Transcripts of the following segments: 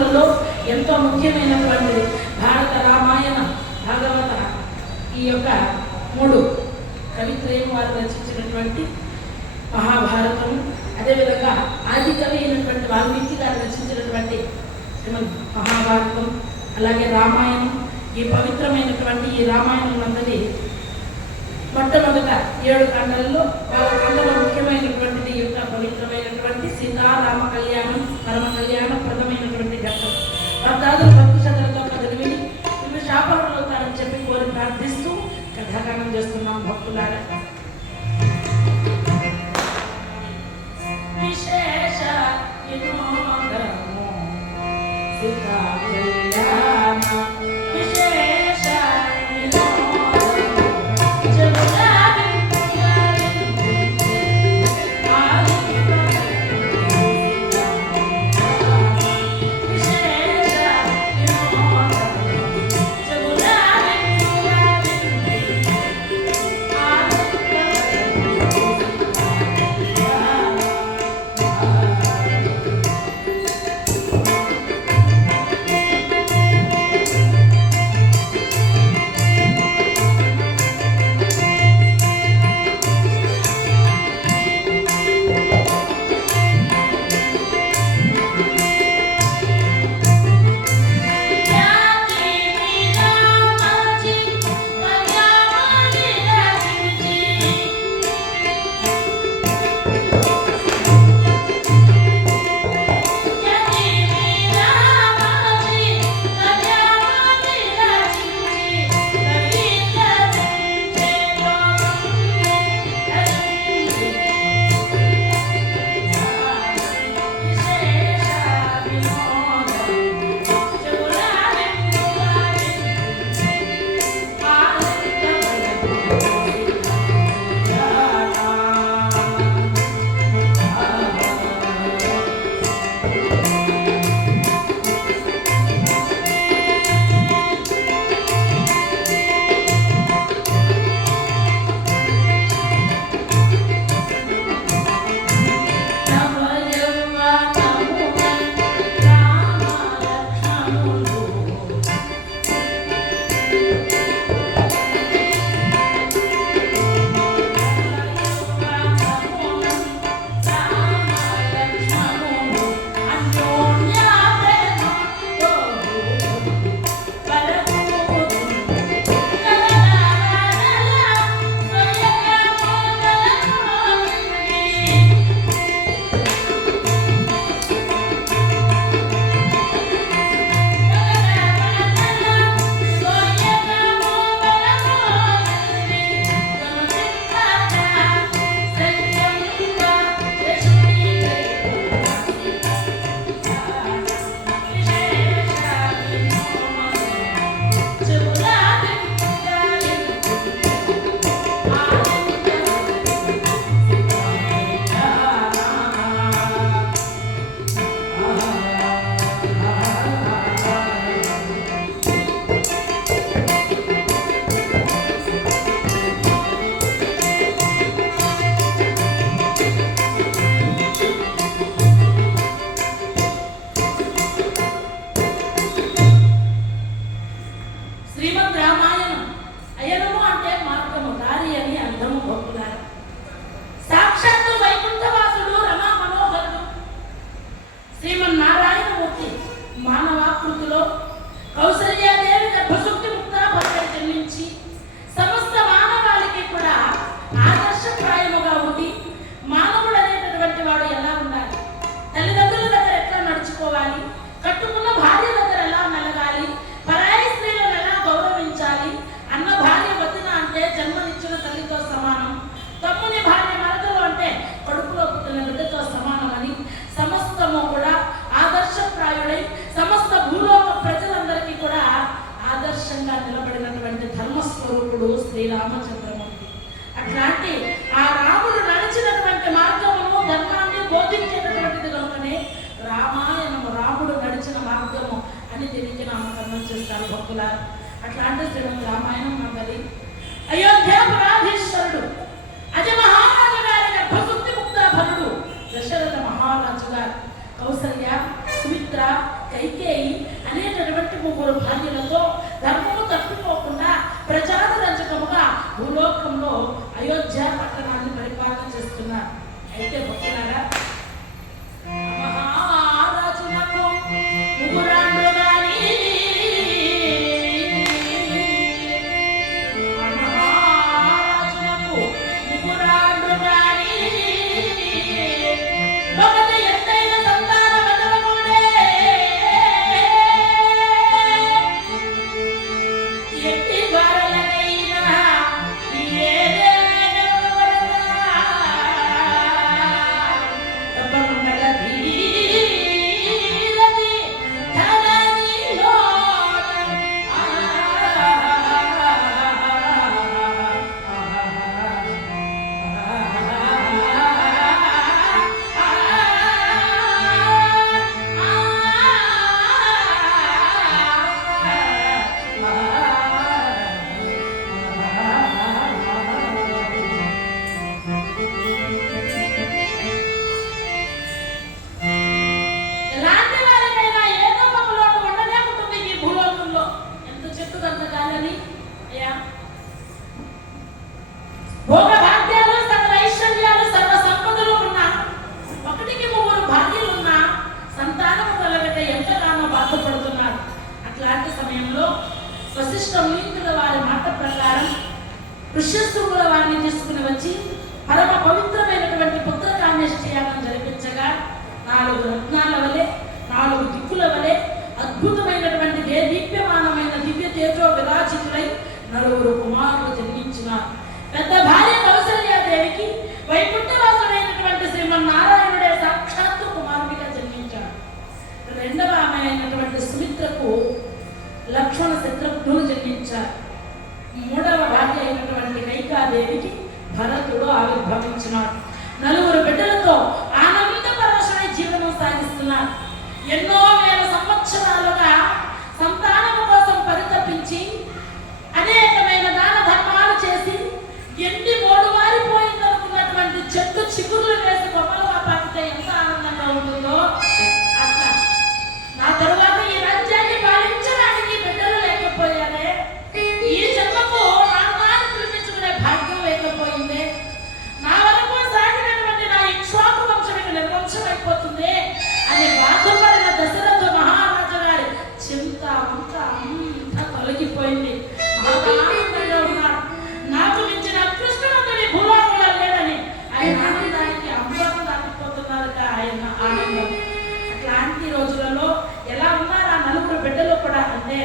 భాగవతములలో ఎంతో ముఖ్యమైనటువంటిది. భారత, రామాయణ, భాగవత ఈ యొక్క 3 కవిత్రయం వారు రచించినటువంటి మహాభారతం, అదేవిధంగా ఆది కవి అయినటువంటి వాల్మీకి గారు రచించినటువంటి శ్రీమద్ మహాభారతం, అలాగే రామాయణం. ఈ పవిత్రమైనటువంటి ఈ రామాయణం నందలి మొట్టమొదట 7 ఖండాలలో ఖండలో ముఖ్యమైనటువంటిది యొక్క పవిత్రమైనటువంటి సీతారామ కళ్యాణం, పరమ కళ్యాణప్రదమైనటువంటి ఘట్టం. భక్తాదులు భక్తి శ్రద్ధలతో కథలు విని వీళ్ళు శాపములు అవుతారని చెప్పి కోరి ప్రార్థిస్తూ కథాగానం చేస్తున్నాం భక్తులారా. విశేష వినోదము సీతా కళ్యాణ విశేష శ్రీరామచంద్రమూర్తి. అట్లాంటి ఆ రాముడు నడిచినటువంటి మార్గమును ధర్మాన్ని బోధించేటటువంటిది కనుకనే రామాయణము, రాముడు నడిచిన మార్గము అని దీనికి నామకరణం చేస్తారు భక్తులారు. అట్లాంటి శ్రీమద్ రామాయణం మంగళి అయోధ్యాపురాధీశ్వరుడు అజమహారాజు గారి గర్భసుక్తి ముక్తాభరుడు దశరథ మహారాజు గారు కౌసల్య, సుమిత్ర, కైకేయి వశిష్ఠ మునీంద్రుల వారి మాట ప్రకారం ఋష్యశృంగుల వారిని తీసుకుని వచ్చి పరమ పవిత్రమైనటువంటి పుత్రకామేష్టి యాగం జరిపించగా 4 రత్నాల వలె 4 దిక్కుల వలె అద్భుతమైనటువంటి దీప్యమానమైన దివ్య తేజో విరాజితులై 9 కుమారులు జన్మించినారు. పెద్ద భార్య కౌసల్యాదేవికి వైకుంఠవాసుడైనటువంటి శ్రీమన్నారాయణుడే సాక్షాత్తు కుమారుడిగా జన్మించాడు. రెండవ ఆమె అయినటువంటి సుమిత్రకు లక్ష్మణ శత్రుఘ్నులు జన్మించారు. మూడవ భార్య అయినటువంటి కైకాదేవికి భరతుడు ఆవిర్భవించినాడు. 9 బిడ్డలతో ఆనందపరవశమై జీవనం సాగిస్తున్నారు. ఎన్నో వేల సంవత్సరాలుగా సంతానము కోసం పరితపించి అనేకమైన దాన ధర్మాలు చేసి ఎన్ని మోడువారిపోయిందనుకున్నటువంటి చెట్టు చిగుర్లు వేసి గొప్పలుగా పాకితే ఎంత ఆనందంగా ఉంటుందో అట్లా నా తరువాత ఈ రాజ్యాన్ని పాలించడానికి బిడ్డలు లేకపోయారే, ఈ జన్మకు నాన్నని పిలిపించుకునే భాగ్యం లేకపోయింది, నా వరకు సాగినటువంటి నా ఇక్ష్వాకు వంశం నిర్వంశం అయిపోతుంది అని బాధపడిన దశరథ మహారాజు గారి చింత అంతా తొలగిపోయింది. ఆనందంగా ఉన్నారు. నాకు మించిన అదృష్టవంతుడి భూలోకంలో లేడని ఆయన ఆనందానికి అంబరం దాటిపోతున్నారు. ఆయన ఆనందం అట్లాంటి రోజులలో ఎలా ఉన్నారు ఆ 9 బిడ్డలు కూడా అంటే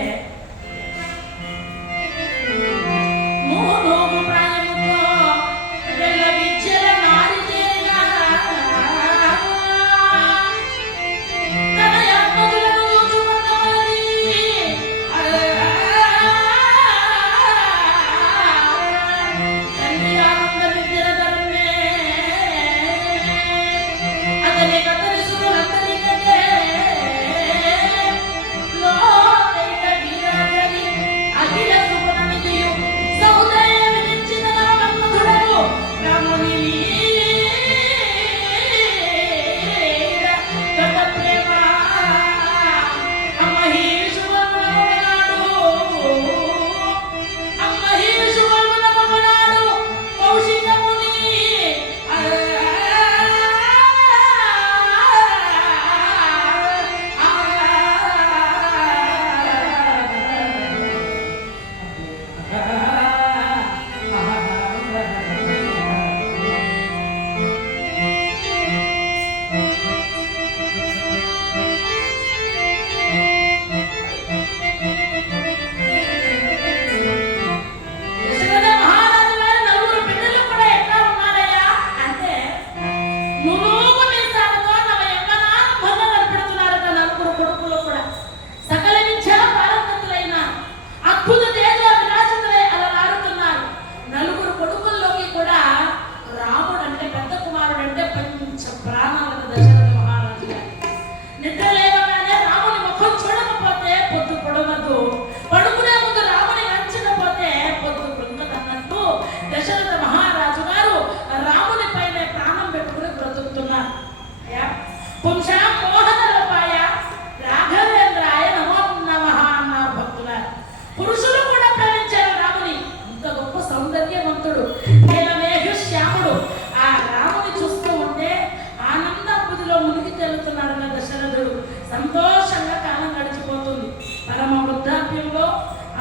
సంతోషంగా కాలం గడిచిపోతుంది. పరమ వృద్ధాప్యంలో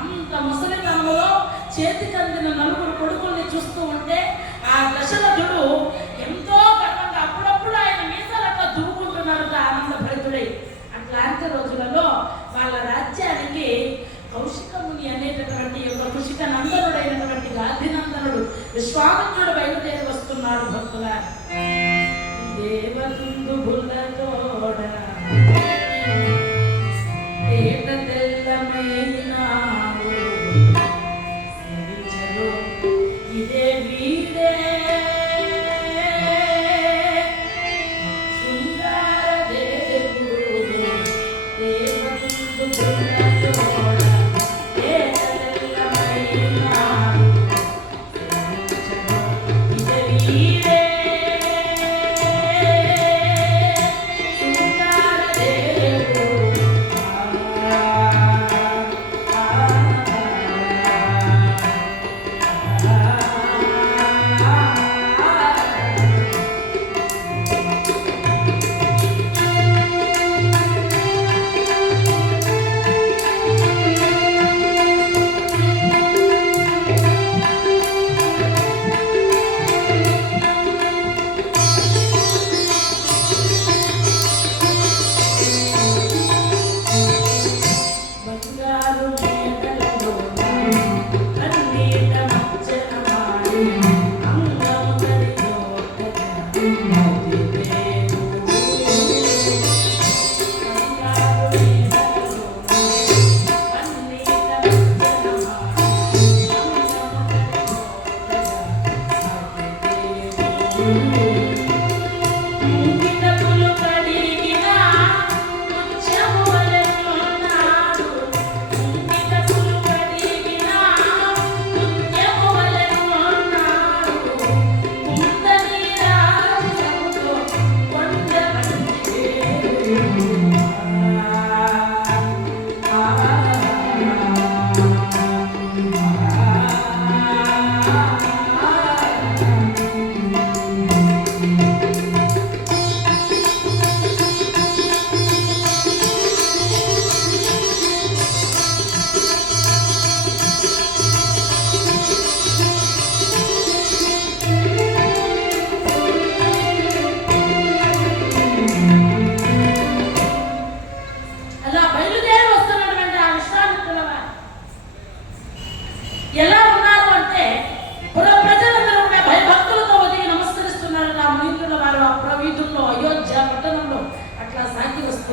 అంత ముసలితనంలో చేతికి అందిన 9 కొడుకుల్ని చూస్తూ ఉంటే ఆ దశరథుడు ఎంతో గర్వంగా అప్పుడప్పుడు ఆయన మీసాలతో దువ్వుకుంటున్నాడు ఆనందభరితుడై. అట్లాంటి రోజులలో వాళ్ళ రాజ్యానికి కౌశికముని అనేటటువంటి కౌశిక నందనుడైనటువంటి గాధినందనుడు విశ్వామిత్రుడు బయలుదేరి వస్తున్నాడు. భక్తుల దేవతుందు బుల్లతోడ దేవ తెల్లమైనాడు ఇదే వీడే శృంగార దేవుడు దేవతుందు బుల్లతోడ దేవ తెల్లమైనాడు ఇదే వీడే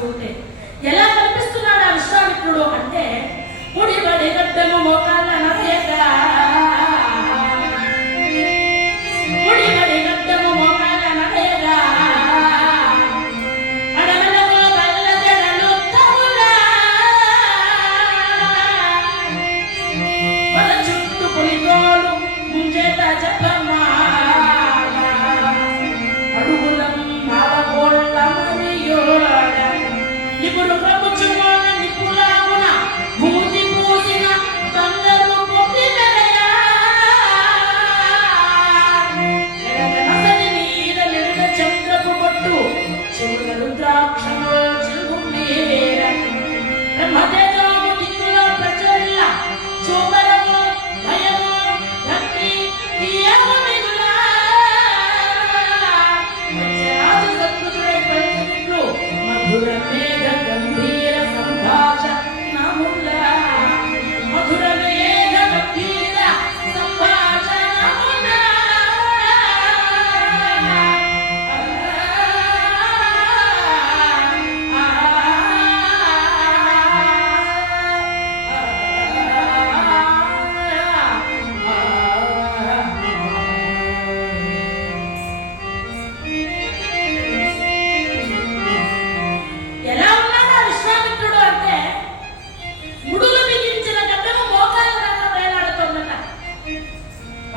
ఉంటే ఎలా కనిపిస్తున్నాడు ఆ విశ్వామిత్రుడు అంటే ముడిబడి గడ్డము మోకాళ్ళ నడయగా ముడిబడి గడ్డము మోకాళ్ళ నడయగా అడవులలో బల్ల జడలు తగులా వాళ్ళ చుట్టూ పులితోలు ముంచేత చెప్పమ్మా అడుగులం మావగోళ్ళ మరియోడ ఇప్పుడు ప్రభుత్వం నిపులాగున భూతి పూసిన బంగారు పొట్టి వెలయా నసని మీద నిండ చంద్రపు పట్టు చెవుల రుద్రాక్షము చెలుగుమేర బ్రహ్మతేజము దిక్కులో ప్రచల్ల చూపరము భయము భక్తి తీయము మిగులా రాజు సత్పుత్రుడై పలికినట్లు మధుర మేఘ గంభీర సంభాషణముల మధుర మేఘ గంభీర సంభాషణముల ఎలా ఉన్నాడా విశ్వామిత్రుడు అంటే ముడులు బిగించిన గడ్డము మోకాళ్ళ దాకా వేలాడుతోందట.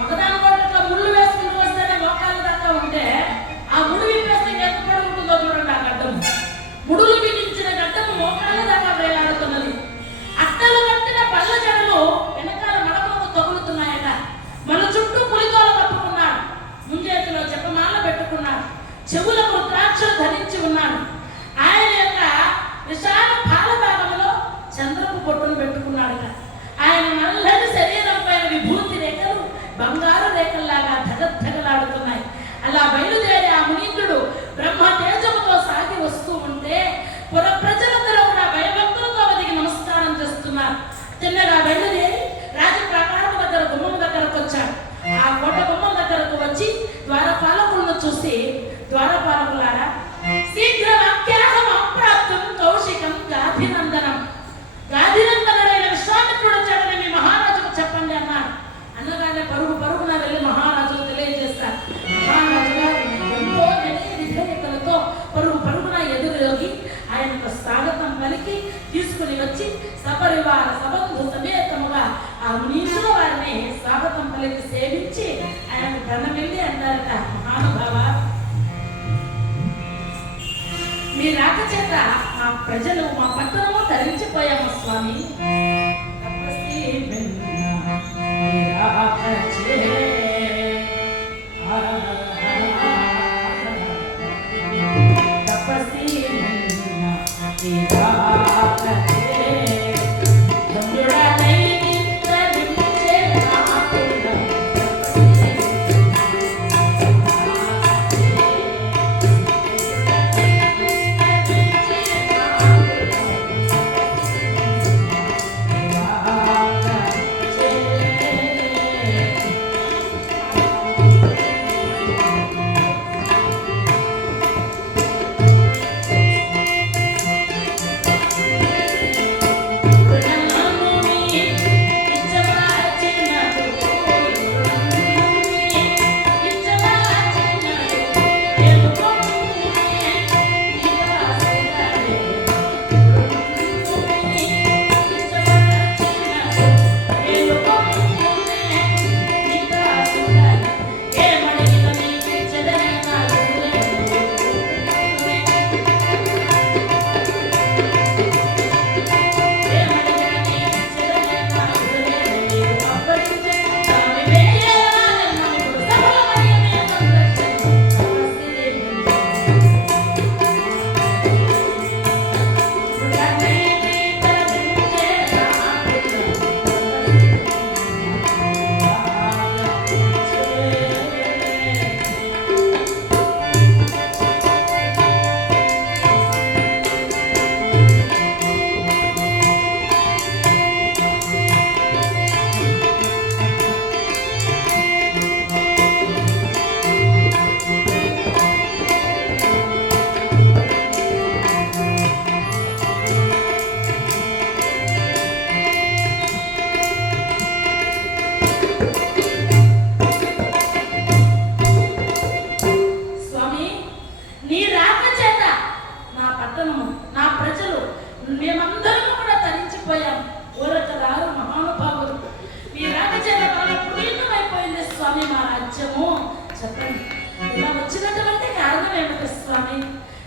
ఒకదాని కొట్ల ముళ్ళు వేసుకుని వస్తేనే మోకాళ్ళ దాకా ఉంటే ఆ ముడు విప్పేస్తే ఎంత పొడవు ఉంటుందో చూడండి ఆ గడ్డము. ముడులు బిగించిన గడ్డము మోకాళ్ళ దాకా వేలాడుతున్నది. అట్టలు కట్టిన పళ్ళ జడలు వెనకాల మడమకు తగులుతున్నాయట. మన చుట్టూ పులితోల కప్పుకున్నాడు. ముంజేతిలో జపమాల పెట్టుకున్నాడు. చెవులకు ద్రాక్షలు ధరించి ఉన్నాడు. ఆయన యొక్క విశాల పాల భాగంలో చంద్రపు పొట్టును పెట్టుకున్నాడు. ఆయన నల్లని శరీరం పైన విభూతి రేఖలు బంగారు రేఖల్లాగా ధగధగలాడుతున్నాయి. అలా బయలుదేరి ఆ మునీంద్రుడు బ్రహ్మ తేజముతో సాగి వస్తూ ఉంటే పుర ప్రజలందరూ కూడా భయభక్తులతో వదిగి నమస్కారం చేస్తున్నారు. తిన్నగా బయలుదేరి రాజప్రాకారం దగ్గర గుమ్మం దగ్గరకు వచ్చాడు. ఆ కోట గుమ్మం దగ్గరకు వచ్చి ద్వారపాలకులను చూసి, ద్వారపాలకులారా శీఘ్రం అఖ్యాహం అప్రాప్తం కౌశికం గాధినందనం, గాధినందనుడైన విశ్వామిత్రుడు వచ్చాడని మీ మహారాజుకు చెప్పండి అన్నాడు. అనగానే పరుగు పరుగున వెళ్ళి మహారాజుకు తెలియజేస్తారు. మహారాజు గారు ఎంతో విధేయతలతో పరుగు పరుగున ఎదురులోకి ఆయనకు స్వాగతం పలికి తీసుకుని వచ్చి సపరివార సబంధు సమేతముగా ఆ మునీంద్రుల వారిని స్వాగతం పలికి సేవించి ఆయన ధనమెల్లి అంటారట, మహానుభావ మీ రాక చేత మా ప్రజలు మా పట్టణము తరించిపోయాము స్వామి. తపస్సి వెన్న మీ రాక చే తపస్సి వెన్న మీ రాక చే ధన్యుడనైతి తరించే నాకులం మేమందరం కూడా తరించిపోయాం. ఊరక రారు మహానుభావులు, మీ రాజచేత పూర్ణమైపోయింది స్వామి మా రాజ్యము. చెప్పండి, ఇలా వచ్చినటువంటి కారణం ఏమిటి స్వామి?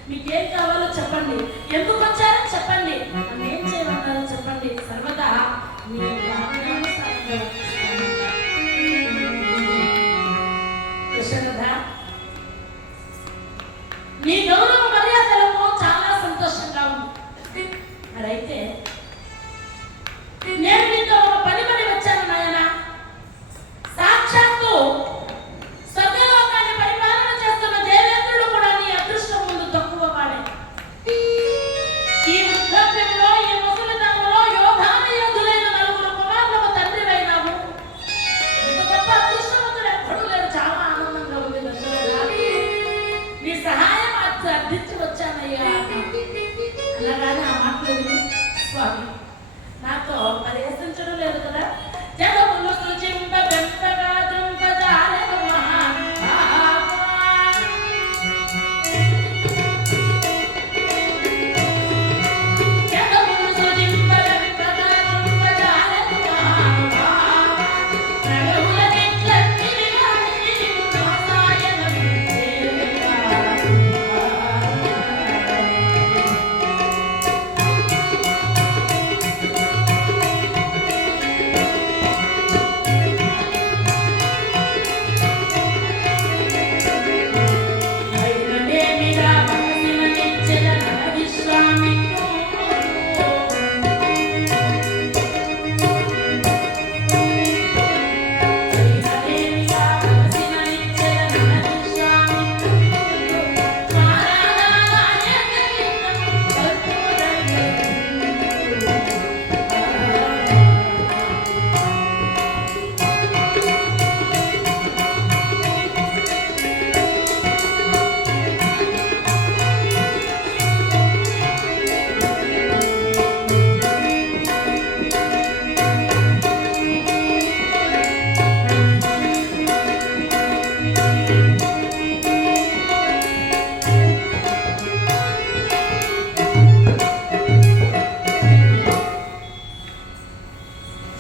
మీకేం కావాలో చెప్పండి, ఎందుకు వచ్చారో చెప్పండి, నన్ను ఏం చేయమన్నారో చెప్పండి. సర్వదా మీ ఆజ్ఞానుసారంగా దశరథ, నీ గౌరవ మర్యాదలకు చాలా సంతోషంగా ఉంది. మరైతే నేను మీతో ఒక పని వచ్చాను నాయన. సాక్షాత్తు స్వర్గలోకాన్ని పరిపాలన చేస్తున్న దేవేంద్రుడు కూడా నీ అదృష్టం ముందు తక్కువ వాడే. ఈ వృద్ధాప్యంలో, ఈ ముసలితనంలో యోధులైన నలుగురు కుమారులకు తండ్రివైనావు. ఇంత గొప్ప అదృష్టవంతుడు ఎప్పుడూ లేడు. చాలా ఆనందంగా ఉంది దశరథ. నీ సహాయం అర్థించి వచ్చానయ్యా. అలాగానే ఆ మాటలు స్వామి నాతో పరిహసించడం లేదు కదా. జగములు సృజింప వెంటగా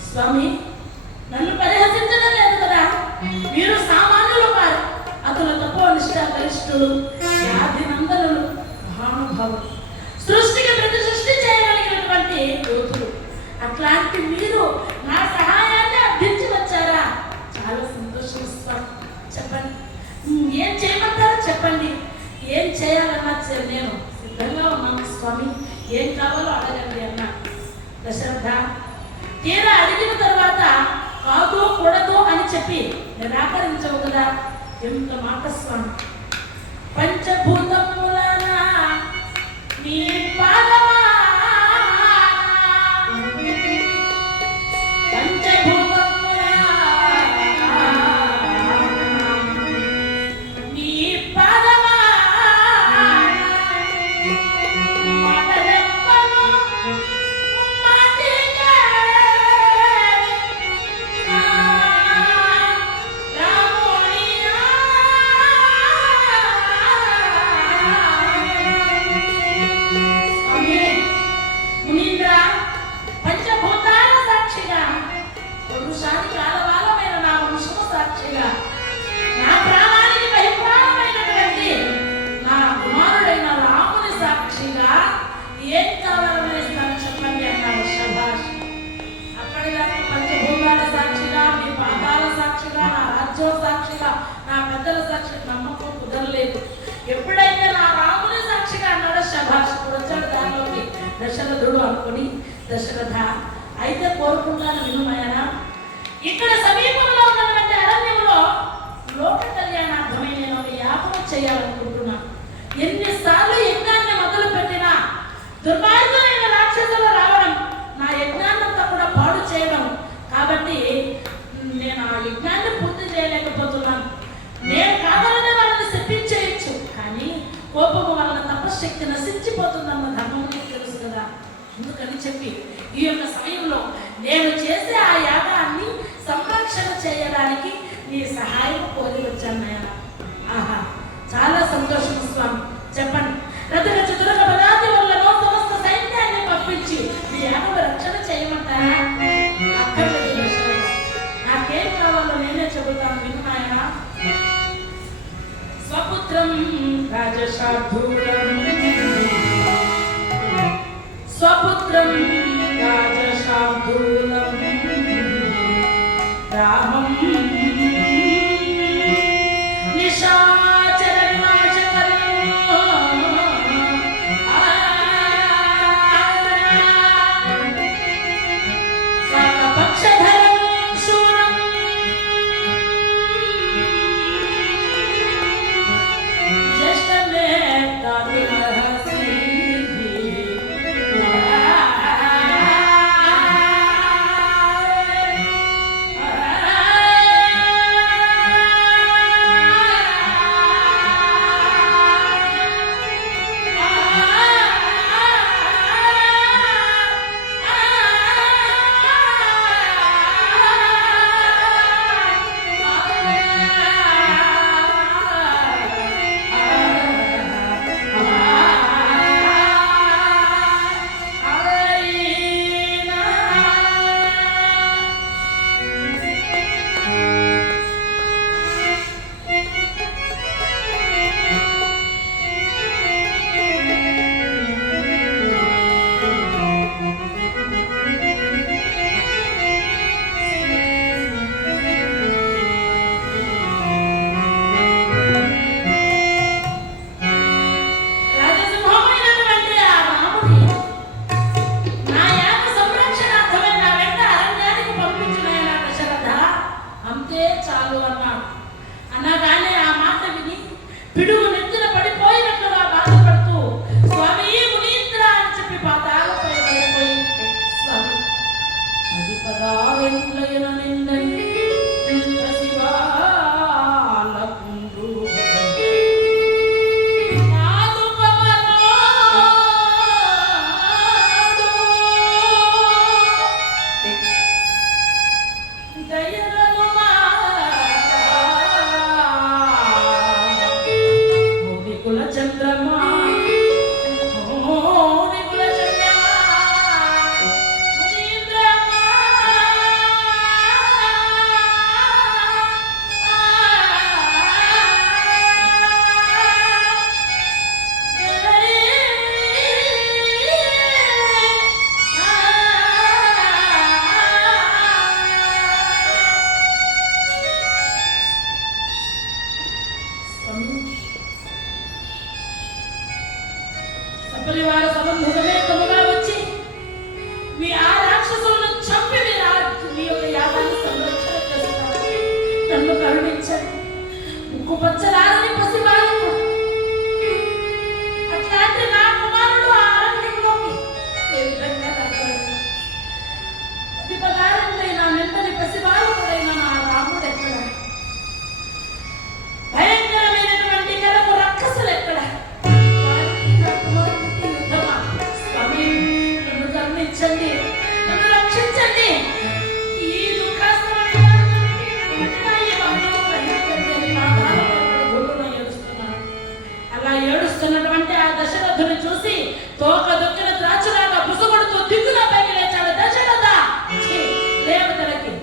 స్వామి నన్ను పరిహసించడం లేదు కదా. మీరు సామాన్యులు కాదు, అతను తక్కువ నిష్ఠా గరిష్ఠులు, వ్యాధినందనులు, మహానుభావులు, సృష్టికి ప్రతి సృష్టి చేయగలిగినటువంటి యోధులు. అట్లాంటి మీరు నా సహాయాన్ని అర్థించి వచ్చారా? చాలా సంతోషం స్వామి. చెప్పండి, ఏం చేయమంటారో చెప్పండి. ఏం చేయాలన్నా నేను సిద్ధంగా ఉన్నాను స్వామి. ఏం కావాలో అడగండి అన్నా. దశరథ, తీరా అడిగిన తర్వాత కాదు కూడదు అని చెప్పి నిరాకరించవు కదా. ఎంత మాట స్వామి. పంచభూతములనా నీ పాదమా, పంచభూతములనా నీ పాదమా, నా ప్రాణానికి బహిప్రాణమైనటువంటి నా కుమారుడైన రాముని సాక్షిగా ఏం కావాలని ఇస్తాను చెప్పండి అన్నాడు. శభాష్. అక్కడి దాకా పంచభూతాల సాక్షిగా, మీ పాదాల సాక్షిగా, నా రాజ్యం సాక్షిగా, నా పెద్దల సాక్షిగా నమ్మకం కుదరలేదు. ఎప్పుడైతే నా రాముని సాక్షిగా అన్నాడో శభాష్. వచ్చాడు దానిలోకి దశరథుడు అనుకుని, దశరథ అయితే కోరుకుంటాను వినుమయనా. ఇక్కడ సమీపంలో ఉన్నటువంటి అరణ్యంలో లోక కళ్యాణార్థమై నేను ఒక యాపన చేయాలనుకుంటున్నా. ఎన్నిసార్లు యజ్ఞాన్ని మొదలు పెట్టినా దుర్మార్గులైన రాక్షసులు రావడం, నా యజ్ఞాన్నంతా కూడా పాడు చేయడం. కాబట్టి నేను ఆ యజ్ఞాన్ని పూర్తి చేయలేకపోతున్నాను. నేను కావాలనే వాళ్ళని శప్పించేయచ్చు, కానీ కోపము వలన తపశక్తి నశించిపోతుందన్న ధర్మం నీకు తెలుసు కదా. అందుకని చెప్పి ఈ యొక్క సమయంలో నేను చేసే ఆ యాగాన్ని సంరక్షణ చేయడానికి నీ సహాయం కోరి వచ్చాను నాయన. ఆహా, చాలా సంతోషం స్వామి. చెప్పండి. రథ చతురక పదాతి వల్ల సమస్త సైన్యాన్ని పంపి రాజశార్దూలం స్వపుత్రం రాజశార్దూలం రామం నిశాచర వినాశకరం సర్వపక్షధరం శూరం అనగానే ఆ మాట విని పిడుగు నెత్తిన పడిపోయినట్లుగా బాధపడుతూ స్వామి మునీంద్ర అని చెప్పి పాతాలపై పడిపోయి స్వామి అది పదాలైన నిందని శివాలకుండు పరివార సమన్వయముగా వచ్చి మీ ఆ రాక్షసులను చంపి మీ యొక్క యాగాన్ని సంరక్షణ చేస్తారు. నన్ను కరుణించండి. ముక్కు పచ్చలారని పసిబాలుడు అట్లాంటి నా కుమారుడు ఆ అరణ్యంలోకి ఏ విధంగా రాగలడు? ప్రతిపదారంలో నా నిందని పసిబాలుడైన నా రాముడు ఎక్కడ? భయంకరమైనటువంటి కరకు రక్కసులు ఎక్కడ? నన్ను రక్షించండి. ఈ అలా ఏడుస్తున్నటువంటి ఆ దశరథుని చూసి తోక దొక్కిన ద్రాక్షలాగా బుసగొడుతూ దిగున పైకి లేచాడు. దశరథ దేవతలకి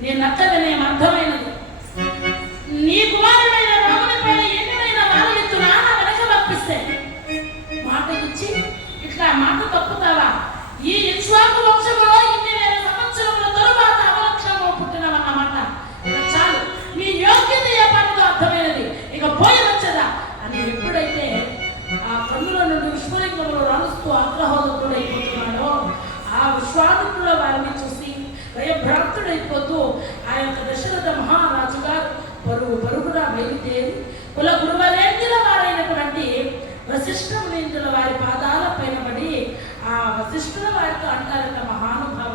నీ నచ్చదనేం అర్థమైనది. నీ కుమారుడైన రాముని పైన ఎన్నినైనా వారలిత్తు నాన్న వెనక పంపిస్తే మాట ఇచ్చి ఇట్లా మాట తప్పుతావా? ఈ ఇక్ష్వాకు వంశంలో ఇన్ని వేల సంవత్సరముల తరువాత అవలక్షణంలో పుట్టినవన్నమాట. చాలు, నీ యోగ్యత ఏ పనితో అర్థమైనది, ఇక పోయి వచ్చదా అని ఎప్పుడైతే ఆ కన్నుల నుండి విశ్వలింగంలో రాలుస్తూ ఆగ్రహోదకుడైపోతున్నాడో ఆ విశ్వామిత్రుల వారిని చూసి భయభ్రాంతుడైపోతూ ఆ యొక్క దశరథ మహారాజు గారు పరుగున బయలుదేరి కుల గురువరేంద్రుల వారైనటువంటి వశిష్ఠ మునీంద్రుల వారి పాదాల పైన పడి ఆ వశిష్ఠుల వారితో అంటారట, మహానుభావ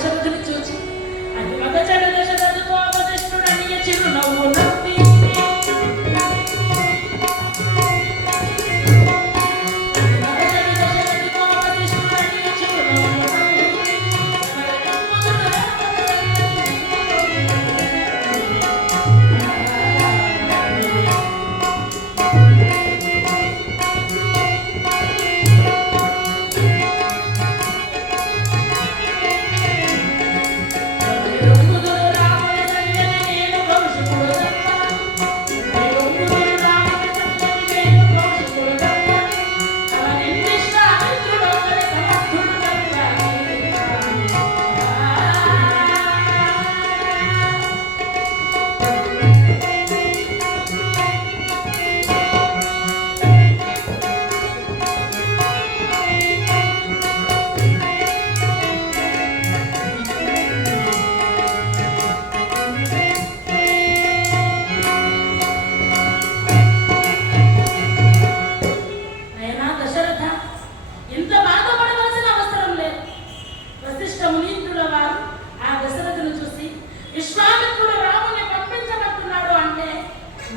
దశరథుని చూచి అది మగ చెడ దశరథుతో అవధిష్ఠుడనియ చిరునవ్వు నవ్వి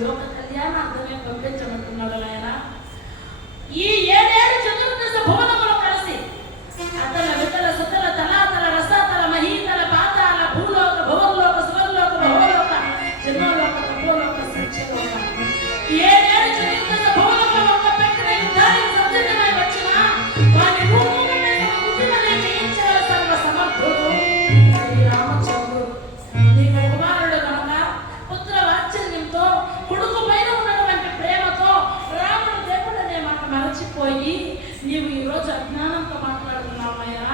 లోక కళ్యాణార్థమే పంపించమంటున్నాడు ఆయన. ఈ 7 చతుర్దశ భువనములు కలిసి అతల వితల సుతల తలాతల రసాతల మహీతల పాతాల భూలోక భువర్లోక సువర్లోక భవలోక జన్మలోక తపోలోక సత్యలోక 7 చతుర్దశ భువనములు ఒక్క పెట్టిన యుద్ధానికి సజ్జనమై వచ్చిన వారి భూములనే బుద్ధిమనే జయించిన సర్వ సమర్థుడు శ్రీరామచంద్రుడు. నీకు కుమారుడు కనుక పుత్ర వాత్సల్యంతో కొడుకు పైన ఉన్నటువంటి ప్రేమతో రాముడు దేవుడనే మాట మరచిపోయి నీవు ఈ రోజు అజ్ఞానంతో మాట్లాడుతున్నావయ్యా.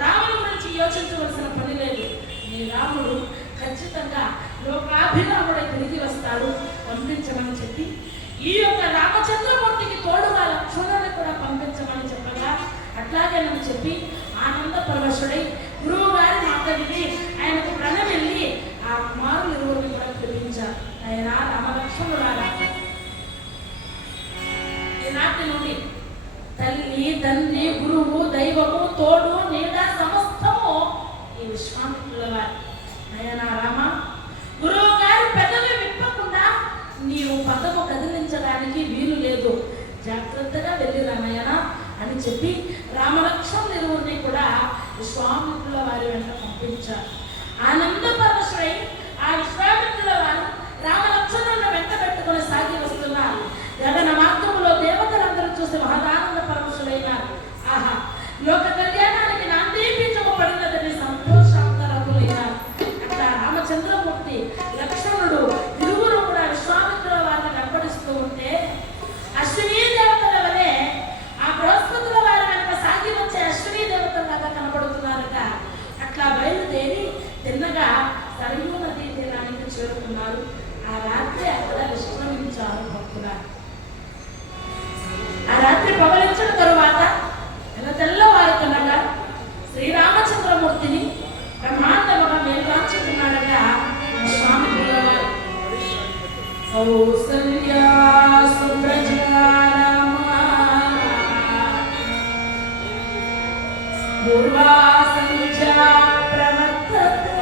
రాముడి గురించి యోచించవలసిన పని లేదు. నీ రాముడు ఖచ్చితంగా లోకాభిరాముడే తిరిగి వస్తాడు, పంపించమని చెప్పి ఈ యొక్క రామచంద్రమూర్తికి తోడుగా లక్ష్మణుని కూడా పంపించమని చెప్పగా అట్లాగేనని చెప్పి ఆనంద పరవశుడై గురువు గారి మాట విని ఆయనకు ప్రణమిల్లి ఆ కుమారులు ఇరువురిని కూడా పిలిపించారు. ఆయన రామలక్ష్మణులారా, ఈనాటి నుండి తల్లి తండ్రి గురువు దైవము తోడు నీడ సమస్తము ఈ విశ్వామిత్రుల వారి. నయన రామ, గురువు గారి పెదవి విప్పకుండా నీవు పదము కదిలించడానికి వీలు లేదు, జాగ్రత్తగా వెళ్ళిరా నయన అని చెప్పి రామలక్ష్మణుల ఇరువురిని కూడా విశ్వామిత్రుల వారి వెంట పంపించారు. ఆనంద పరవశుడై ఆ విశ్వామిత్రుల వారు రామలక్ష్మణులను వెంట పెట్టుకుని సాగి వస్తున్నారు. గగన మార్గములో దేవతలందరూ చూసి మహదానంద పరవశులైనారు. ఆహా, లోక కళ్యాణానికి నాంది బీజము పడినదని సంతోషాంతరకులైనారు. అట్లా రామచంద్రమూర్తి లక్ష్మణుడు ఇరువురు కూడా విశ్వామిత్రుల వారిని వెంబడిస్తూ ఉంటే అశ్వినీ దేవతల వలె ఆ బృహస్పతుల వారి వెంట సాగి వచ్చే అశ్వినీ దేవతలాగా కనబడుతున్నారట. అట్లా బయలుదేరి తిన్నగా సరయూ నదీ తీరానికి చేరుకున్నారు. ఆ రాత్రి అక్కడ విశ్రమించారు భక్తులు. ఆ రాత్రి పవలించిన తరువాత తెల్లవారుతుండగా శ్రీరామచంద్రమూర్తిని బ్రహ్మాండముగా మేల్కాంచుకున్నాడట స్వామి వారు. కౌసల్యా సుప్రజా పూర్వా సంధ్యా ప్రవర్తతే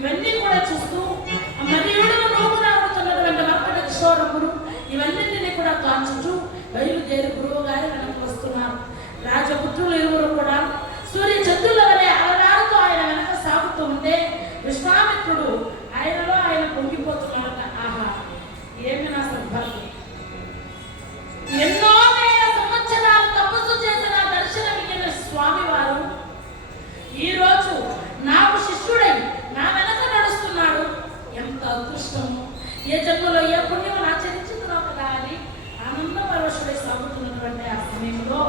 ఇవన్నీ కూడా చూస్తూ మరియుడును నూపురాడుతున్నటువంటి మరకట కిషోరముడు ఇవన్నింటినీ కూడా కాల్చుతూ బయలుదేరి గురువు గారి వెనక్కి వస్తున్నారు. రాజపుత్రులు ఇరువురు కూడా సూర్య చంద్రుల వలె అలరాడుతూ ఆయన వెనక సాగుతూ ఉంటే విశ్వామిత్రుడు ఆయనలో ఆయన పొంగిపోతున్నాడట. ఆహా, ఏమి నా సద్భాగ్యం! ఎన్నో వేల సంవత్సరాలు తపస్సు చేసిన దర్శనమిగిన స్వామివారు ఈరోజు నాకు శిష్యుడై నా వెనక నడుస్తున్నాడు. ఎంత అదృష్టము! ఏ జన్మలో ఏ పుణ్యము ఆచరించిందో కదా అని ఆనంద పరవశుడై సాగుతున్నటువంటి ఆ సమయంలో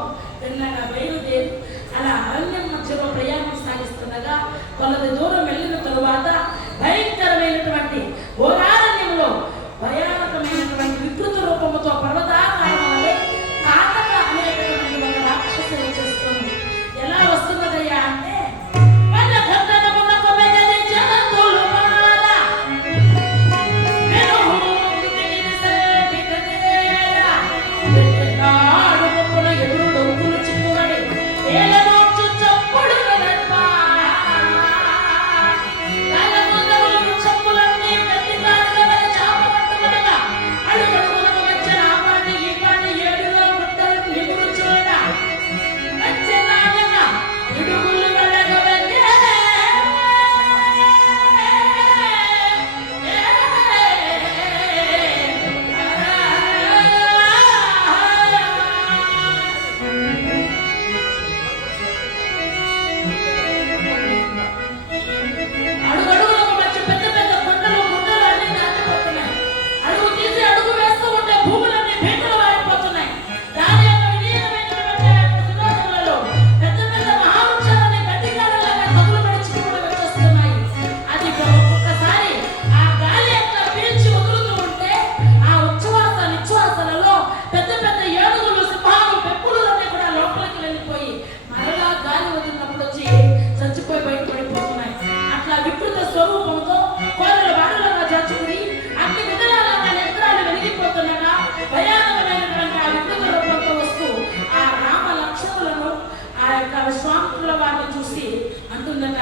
తిన్నగా బయలుదేరి అలా అరణ్యం మధ్యలో ప్రయాణం సాగిస్తుండగా కొలది దూరం వెళ్ళిన తరువాత భయంకరమైనటువంటి ఘోరారణ్యంలో భయానకమైనటువంటి వికృత రూపముతో పర్వతాకారం వలె కాటక అనేటటువంటి ఒక రాక్షసులు చేస్తుంది. ఎలా వస్తున్నదయ్యా అంటే విశ్వామిత్రుల వారిని చూసి అంటుందట,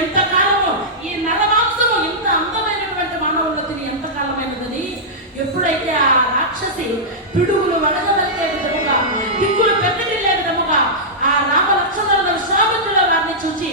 ఎంతకాలము ఈ నరమాంసము ఇంత అందమైనటువంటి మానవులు తిని ఎంత కాలమైనదని ఎప్పుడైతే ఆ రాక్షసి పిడుగులు వడగబెట్టే విధముగా దిక్కులు పెట్టడిల్లే విధముగా ఆ రామ లక్ష్మణుల విశ్వామిత్రుల వారిని చూచి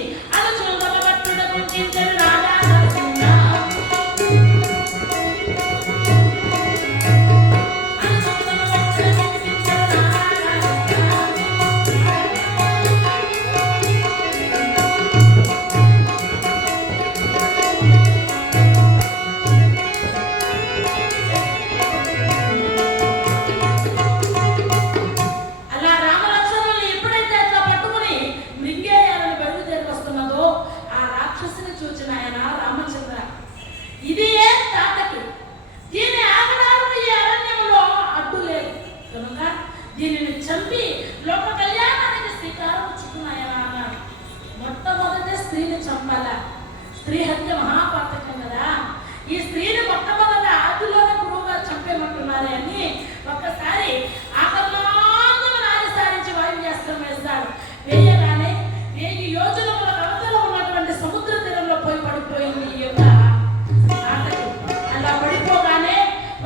దీనిని చంపి లోక కళ్యాణానికి శ్రీకారం చుట్టున్నాయన అన్నాడు. మొట్టమొదటి స్త్రీని చంపాలా. స్త్రీ హత్య మహాపాతకం కదా. ఈ స్త్రీని మొట్టమొదట ఆదిలోనే గురువుగా చంపేమంటున్నారే అని ఒక్కసారి ఆకర్ణాంతమైన ఆదిసారించి వాయువ్యాస్త్రం వేస్తాడు. వేయగానే 1000 యోజనముల కవతలో ఉన్నటువంటి సముద్ర తీరంలో పోయి పడిపోయింది ఈ యొక్క ఆటకి. అలా పడిపోగానే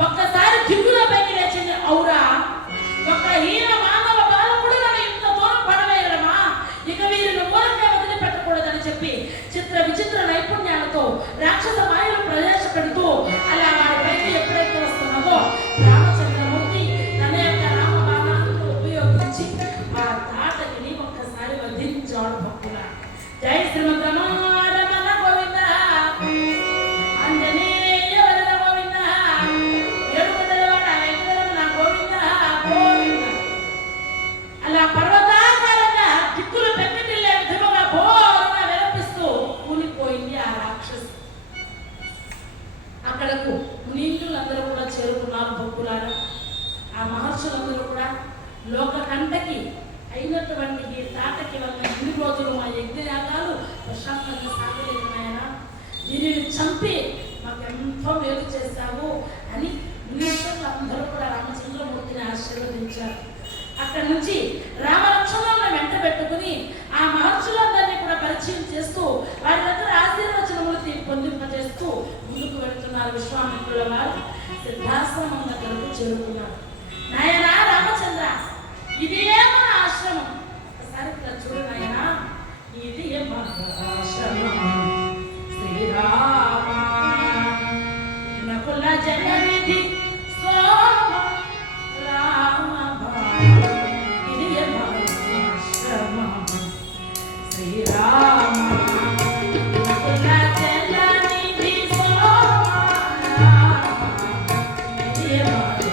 ఒక్కసారి దిగులో పైకి లేచింది ఔరా. ఒక హీన మానవ బాలకుడు నన్ను ఇంత దూరం పడవేయడమా, ఇక వీరిని మూలంగా వదిలిపెట్టకూడదని చెప్పి చిత్ర విచిత్ర నైపుణ్యాలతో రాక్షస మాయలు ప్రవేశపెడుతూ అలా వాడి పైకి ఎప్పుడైతే వస్తున్నదో రామచంద్రమూర్తి తన యొక్క రామ బాణాలను ఉపయోగించి ఆ తాటకిని ఒక్కసారి వధించాడు. భక్తుల జై శ్రీమద్రమారమణ గోవింద ఆంజనేయ వరద గోవింద ఏడుకొండలవాడ వెంకటరమణ గోవింద గోవింద. అలా పర్వతాకారంగా దిక్కులు పెక్కటిల్లే విధముగా ఘోరంగా విలపిస్తూ కూలిపోయింది ఆ రాక్షసి. అక్కడకు మునీంద్రులందరూ కూడా చేరుకున్నారు. భక్తులారా, ఆ మహర్షులందరూ కూడా లోక కంటకి అయినటువంటి ఈ తాటకి వల్ల ఇన్ని రోజులు మా యజ్ఞయాగాలు ప్రశాంతంగా సాగలేదు నాయన, దీనిని చంపి మాకు ఎంతో మేలు చేశావు అని మునీశ్వరులు అందరూ కూడా రామచంద్రమూర్తిని ఆశీర్వదించారు. అక్కడి నుంచి రామలక్ష్మణులను వెంట పెట్టుకుని ఆ మహర్షులందరినీ కూడా పరిచయం చేస్తూ వారి దగ్గర ఆశీర్వచనములు పొందింపజేస్తూ ముందుకు వెళుతున్నారు. విశ్వామిత్రుల వారు సిద్ధాశ్రమం దగ్గరకు చేరుకున్నారు. నాయన రామచంద్ర, ఇదే మన ఆశ్రమం. ఒకసారి ఇట్లా చూడు నాయన, ఇది మన ఆశ్రమం. శ్రీరామ నకుల జగనిధి సోమ రామ ఇది మన ఆశ్రమం. శ్రీరామ నకుల జగనిధి సోమ రామ ఇది మన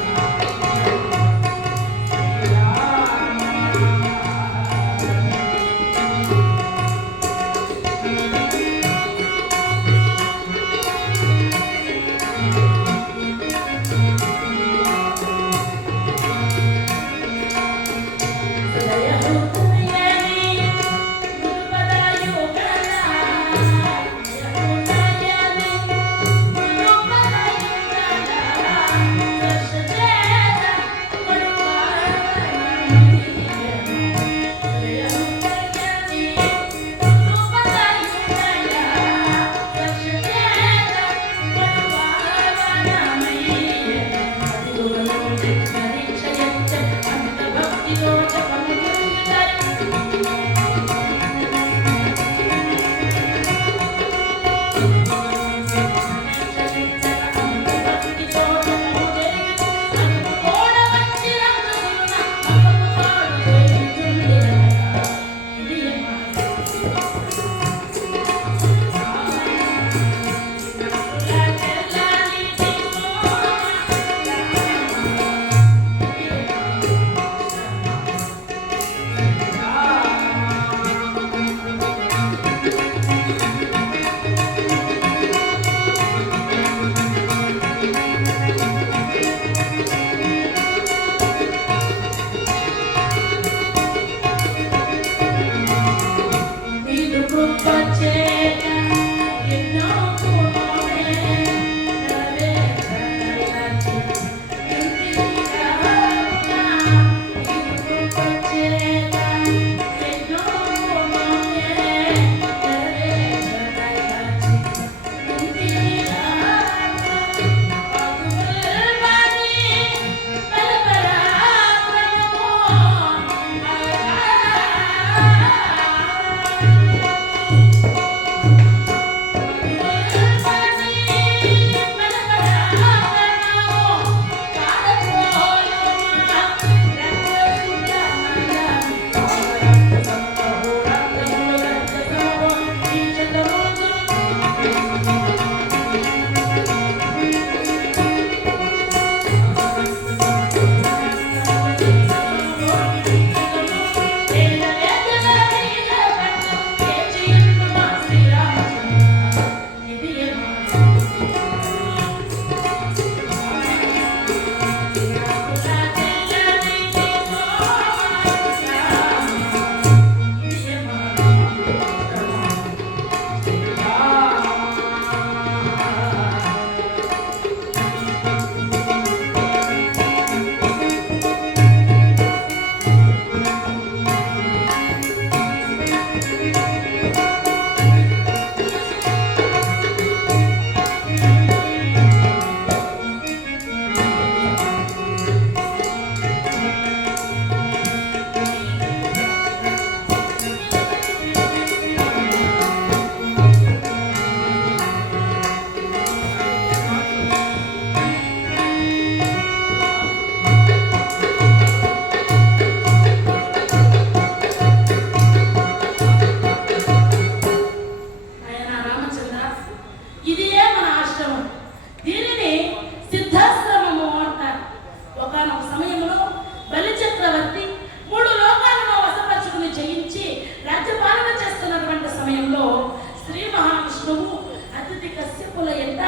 విష్ణువు అతిథి కశ్యపుల ఎంట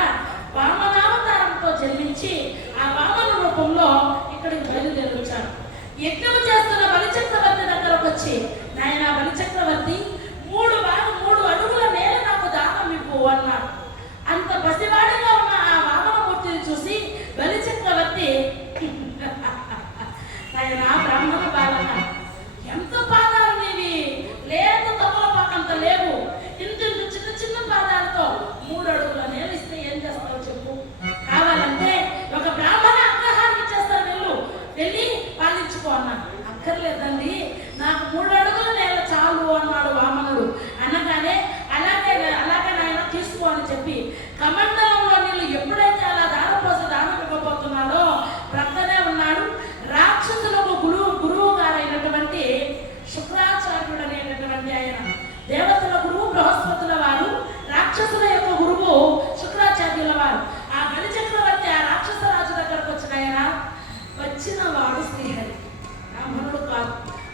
వామనావతారంతో జన్మించి ఆ వామన రూపంలో ఇక్కడికి బయలుదేరి వచ్చాడు. యజ్ఞము చేస్తున్న బలిచక్రవర్తి దగ్గరకు వచ్చి, నాయన బలిచక్రవర్తి, 3 అడుగుల నేల నాకు దానం ఇవ్వు అన్నాడు. అంత పసివాడిగా ఉన్న ఆ వామనమూర్తిని చూసి బలిచక్రవర్తి, నాయన బ్రాహ్మణ బాలన, ఎంత పాదాలు నీవి, లేత తమలపాకంత లేవు, ఇంత చిన్న పాదాలతో 3 అడుగుల నేల ఇస్తే ఏం చేస్తావు చెప్పు? కావాలంటే ఒక బ్రాహ్మణ అగ్రహాన్ని చేస్తాను, వెళ్ళి పాలించుకో అన్నాడు. అక్కర్లేదండి, నాకు 3 అడుగుల నేల చాలు అన్నాడు వామనుడు. అనగానే అలాగే నాయన తీసుకో అని చెప్పి కమండలంలో నీళ్ళు ఎప్పుడైతే అలా దారపోసి దానం ఇవ్వబోతున్నాడో ప్రక్కనే ఉన్నాడు రాక్షసులకు గురువు గారైనటువంటి శుక్రాచార్యుడు అనేటటువంటి ఆయన. దేవతల గురువు బృహస్పతుల వారు, రాక్షసుల యొక్క గురువు శుక్రాచార్యుల వారు. ఆ బలిచక్రవర్తి ఆ రాక్షస రాజు దగ్గరకు వచ్చిన వాడు శ్రీహరి, బ్రాహ్మణుడు కాదు.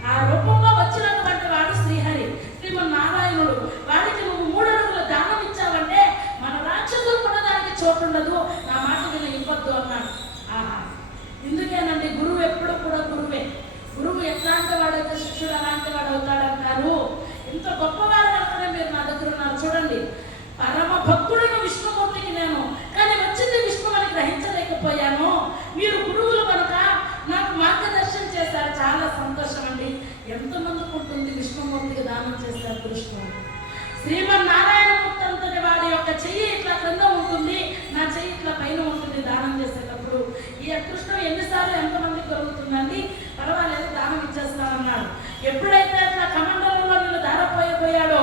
ఆ రూపంలో వచ్చినటువంటి వాడు శ్రీహరి, శ్రీమన్నారాయణుడు. వాడికి నువ్వు 3 అడుగుల దానం ఇచ్చావంటే మన రాక్షసులు కూడా దానికి చోటు ఉండదు, నా మాట విని ఇవ్వద్దు అన్నాడు. ఆహా, ఇందుకేనండి గురువు ఎప్పుడు కూడా గురువే. గురువు ఎట్లాంటి వాడైతే శిష్యుడు అలాంటి వాడు అవుతాడంటారు. ఇంత గొప్పవాడు కనుకనే మీరు నా దగ్గర ఉన్నారు. చూడండి, పరమ భక్తుడిని విష్ణుమూర్తికి నేను, కానీ వచ్చింది విష్ణువుని గ్రహించలేకపోయాను. మీరు గురువులు కనుక నాకు మార్గదర్శనం చేశారు, చాలా సంతోషం అండి. ఎంతమందికి ఉంటుంది విష్ణుమూర్తికి దానం చేశారు కృష్ణుడు. శ్రీమన్నారాయణమూర్తి అంతటి వాడి యొక్క చెయ్యి ఇట్లా క్రింద ఉంటుంది, నా చెయ్యి ఇట్లా పైన ఉంటుంది దానం చేసేటప్పుడు. ఈ అదృష్టం ఎన్నిసార్లు ఎంతమందికి కలుగుతుందండి? పర్వాలేదు, దానం ఇచ్చేస్తానన్నాడు. ఎప్పుడైతే అట్లా కమండలంలో నేను దారపోయిపోయాడో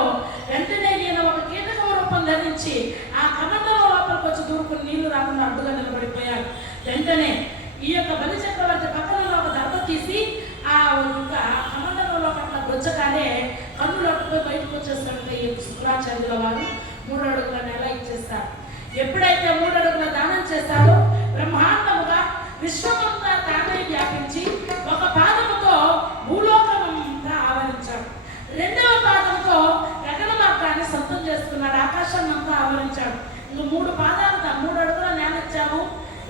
వెంటనే నేను ఒక కీటకం రూపం ధరించి ఆ కమండలం లోపలికి వచ్చి దూరుకుని నీళ్లు రాకుండా అడ్డుగా నిలబడిపోయాడు. వెంటనే ఈ యొక్క బలిచక్రవర్తి పక్కన ఒక దర్భ తీసి ఆ కమండలంలో పట్ల గుచ్చగానే కన్నులోకి బయటకు వచ్చేస్తాడు ఈ శుక్రాచార్యుల వారు. 3 అడుగుల నేల ఇచ్చేస్తారు. ఎప్పుడైతే 3 అడుగుల దానం చేస్తాడో బ్రహ్మాండముగా విశ్వమంతా తానే వ్యాపించి ఒక పాదముతో భూలోకమంతా ఆవరించాడు, 2వ పాదంతో గగన మార్గాన్ని సొంతం చేసుకున్నాడు, ఆకాశాన్ని అంతా ఆవరించాడు. ఇంక 3 పాదాలతో 3 అడుగుల నేల ఇచ్చాము,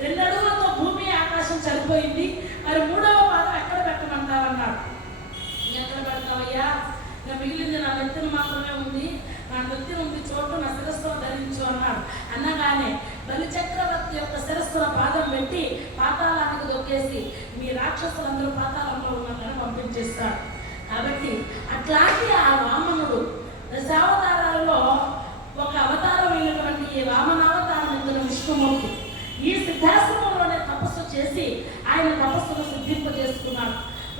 2 అడుగులతో భూమి ఆకాశం చనిపోయింది, మరి 3వ పాదం ఎక్కడ పెట్టమంటావన్నాడు. ఎక్కడ పెడతావయ్యా, ఇంకా మిగిలింది నా నెత్తిన మాత్రమే ఉంది, నా నెత్తిన ఉంది చోటు నా శిరస్సులో ధరించు అన్నాడు. అనగానే బలిచక్రవర్తి యొక్క శిరస్సుల పాదం పెట్టి పాతాళానికి దొక్కేసి మీ రాక్షసులందరూ పాతాళంలో ఉన్నారని పంపించేస్తాడు. కాబట్టి అట్లాంటి ఆ వామనుడు దశావతారాలలో ఒక అవతారమైనటువంటి ఈ వామనావతారం ఎత్తున విష్ణుమూర్తి ఈ సిద్ధాశ్రమంలోనే తపస్సు చేసి ఆయన తపస్సును సిద్ధింపజేసుకున్నాడు.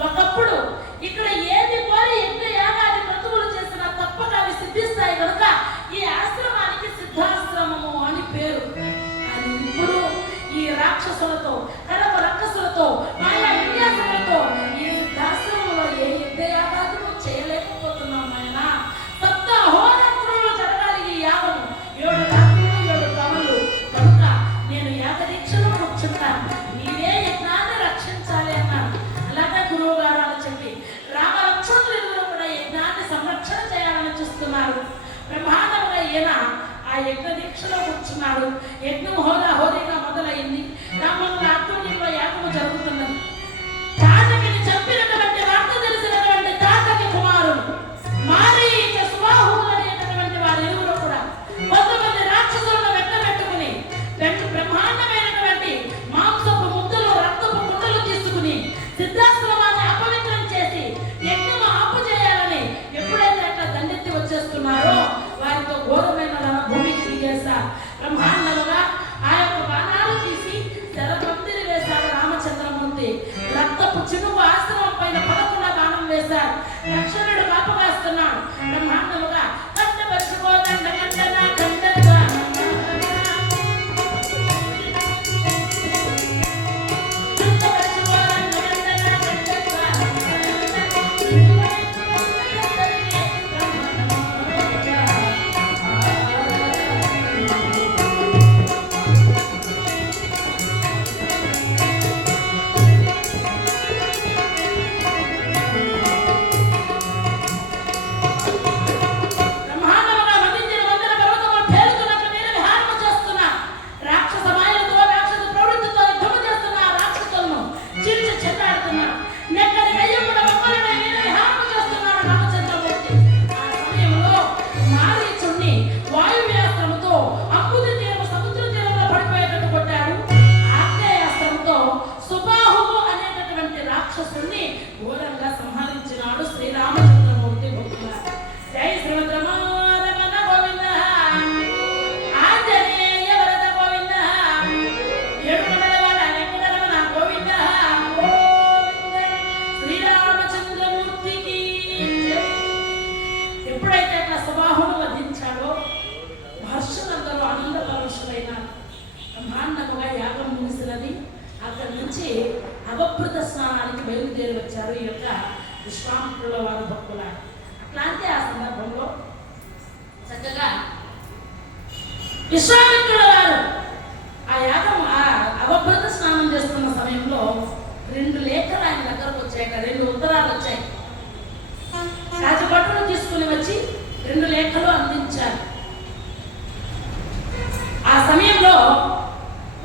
ఒకప్పుడు ఇక్కడ ఏది కోరి యజ్ఞ యాగాది క్రతువులు చేసినా తప్పక అవి సిద్ధిస్తాయి కనుక ఈ ఆశ్రమానికి సిద్ధాశ్రమము అని పేరు. అని ఇప్పుడు ఈ రాక్షసులతో కడప రక్కసులతో మాయా విన్యాసములతో ఈ సిద్ధాశ్రమంలో ఏ యజ్ఞ యాగాదులు చేయలేకపోతున్నాం. ఆయన సప్త అహోరాత్రులు జరగాలి ఈ యాగము, 7 రాత్రులు 7 పగలు కనుక నేను యాగదీక్షలో కూర్చుంటాను, నీవే యజ్ఞాన్ని రక్షించాలి అన్నాను. అలాగే గురువు గారు అని చెప్పి రామలక్ష్మణులు కూడా యజ్ఞాన్ని సంరక్షణ చేయాలని చూస్తున్నారు. బ్రహ్మాండంగా ఈయన ఆ యజ్ఞ దీక్షలో కూర్చున్నాడు. యజ్ఞం హోరాహోరీగా మొదలైంది. రాముల ఆధ్వర్యంలో యాగము జరుగుతున్నది. తాటకిని చంపినటువంటి వార్త తెలిసినటువంటి తాటకి కుమారుడు మారీచ సుబాహువులు అనేటటువంటి వారు ఇరువురు కూడా కొంతమంది రాక్షసులను వెంటబెట్టుకుని బ్రహ్మాండమైనటువంటి మాంసపు ముద్దలు రక్తపు ముద్దలు తీసుకుని సిద్ధాశ్రమాన్ని అపవిత్రం చేసి యజ్ఞము ఆపు చేయాలని ఎప్పుడైతే అట్లా దండెత్తి వచ్చేస్తున్నారో వారితో ఘోరమైన భూమికి దిగేశారు. బ్రహ్మాండముగా ఆ యొక్క బాణాలు తీసి తెర పందిరి విశ్వామిత్రుల వారి భక్తుల. అట్లాంటి ఆ సందర్భంలో చక్కగా విశ్వామిత్రుల వారు ఆ యాగం ఆ అవభృత స్నానం చేస్తున్న సమయంలో 2 లేఖలు ఆయన దగ్గరకు వచ్చాయి, 2 ఉత్తరాలు వచ్చాయి. రాజభటులు తీసుకుని వచ్చి 2 లేఖలు అందించారు. ఆ సమయంలో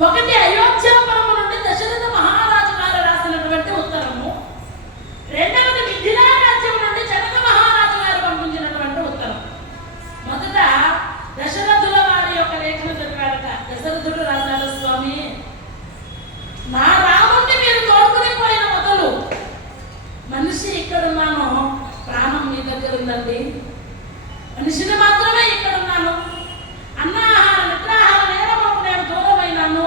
ఒకటి అయోధ్యాపురము నుండి దశరథ మహారాజు గారు రాసినటువంటి ఉత్తరము, రెండవది మిథిలా రాజ్యం నుండి జనక మహారాజు గారు పంపించినటువంటి ఉత్తరం. మొదట దశరథుల వారి యొక్క లేఖను చదివాడట. దశరథుడు రాశాడు, స్వామి నా రాముడిని మీరు తోడుకుని పోయిన మొదలు మనిషి ఇక్కడున్నాను, ప్రాణం మీ దగ్గర ఉందండి. మనిషిని మాత్రమే ఇక్కడున్నాను. అన్నాహార నిద్రాహార నేరములకు నేను దూరమైనాను.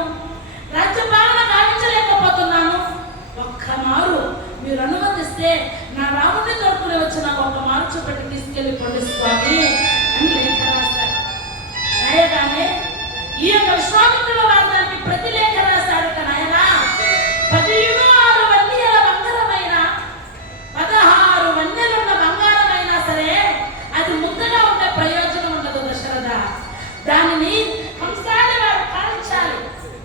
రాజ్యపాలన గావించలేకపోతున్నాను. ఒక్క మారు మీరు అనుమతిస్తే నా రాముడిని తోడుకుని వచ్చిన ఒక మారు చూపెట్టి తీసుకెళ్ళిపోండి స్వామి అని లేఖ రాశారు. రాయగానే ఈ యొక్క విశ్వామిత్రుల వారు దానికి ప్రతిలేఖ రాశాడట. నాయన 16 వన్నెల బంగారమైన 16 వన్నెలున్న బంగారమైనా సరే అది ముద్దగా ఉండే ప్రయోజనం ఉండదు దశరథ. దానిని కంసాలి వారు కాల్చాలి,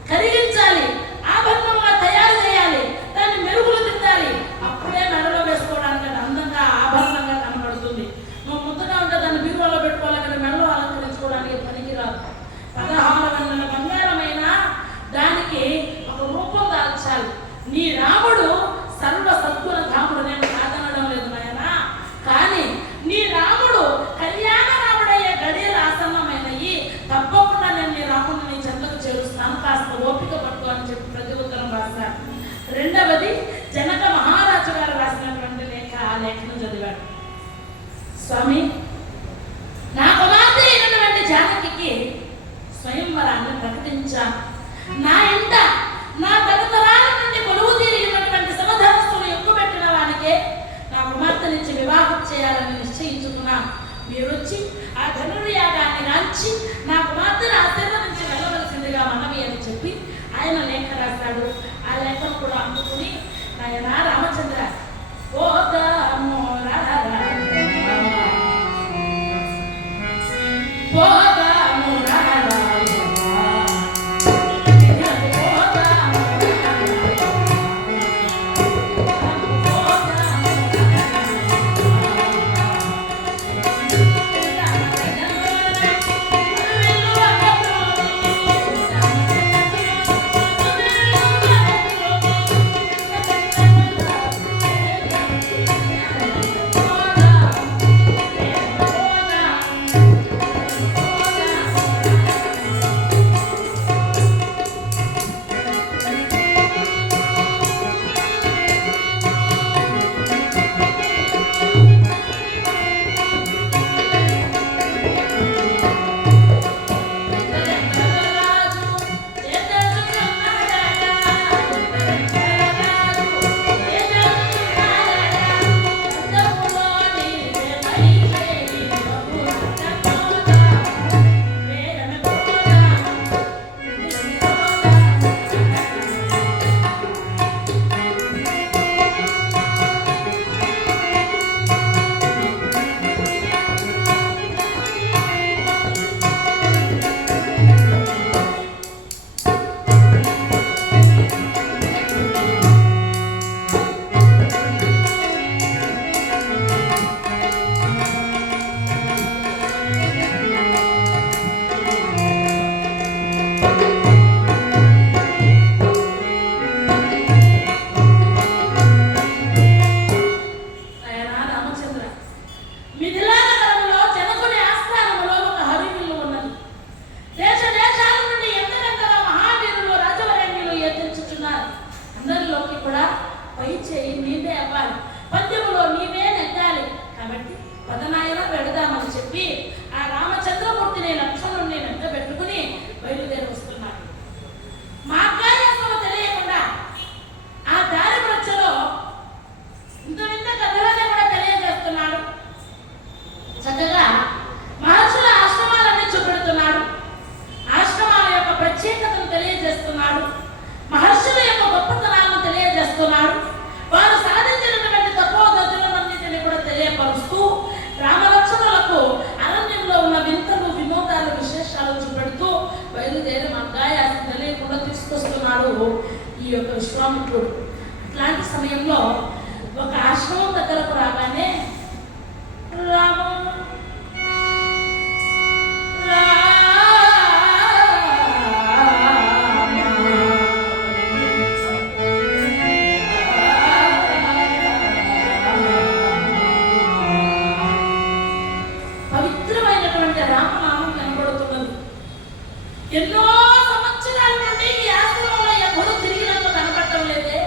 కరిగించాలి, ఆభరణంగా తయారు చేయాలి, దాన్ని మెరుగులు దిద్దాలి. అప్పుడే మెడలో వేసుకోవడానికి అది అందంగా ఆభరణంగా కనబడుతుంది. నువ్వు ముద్దగా ఉంటే దాన్ని బీరువాలో పెట్టుకోవాలి, కానీ మెడలో అలంకరించుకోవడానికి పనికిరాదు. 16 వన్నెల బంగారమైన దానికి ఒక రూపం దాల్చాలి. నీ రాముడు సర్వ సద్గుణ ధాముడు, నేను కాదనడం లేదు నాయన. కానీ నీ రాముడు కళ్యాణ రాముడయ్యే గడియలు ఆసన్నమైనవి. తప్పకుండా నేను నీ రాముడిని నీ చెంతకు చేరుస్తాను, కాస్త ఓపిక పట్టు అని చెప్పి ప్రతి ఉత్తరం రాశారు. రెండవది జనక మహారాజు గారు రాసినటువంటి లేఖ. ఆ లేఖను చదివాడు. స్వామి నా కుమార్తె అయినటువంటి జానకి స్వయంవరాన్ని ప్రకటించాను. నా ఇంట నా తరతరాల నుండి కొలువు తీరినటువంటి సమధనస్సును ఎక్కుపెట్టిన వానికే నా కుమార్తెనిచ్చి వివాహం చేయాలని నిశ్చయించుకున్నాను. మీరు వచ్చి ఆ ధనుర్యాగాన్ని రాంచి నా కుమార్తెను ఆశీర్వదించి వెళ్ళవలసిందిగా మనవి అని చెప్పి ఆయన లేఖ రాశాడు. ఆ లేఖను కూడా అందుకుని నాయన రామచంద్ర ఈ యొక్క విశ్వామిత్రుడు. అట్లాంటి సమయంలో ఒక ఆశ్రమం దగ్గరకు రాగానే రామ పవిత్రమైనటువంటి రామనామం కనబడుతున్నది. ఎన్నో సంవత్సరాల నుండి ఈ ఆశ్రమంలో ఎప్పుడు తిరిగినట్టు కనపడటం లేదే.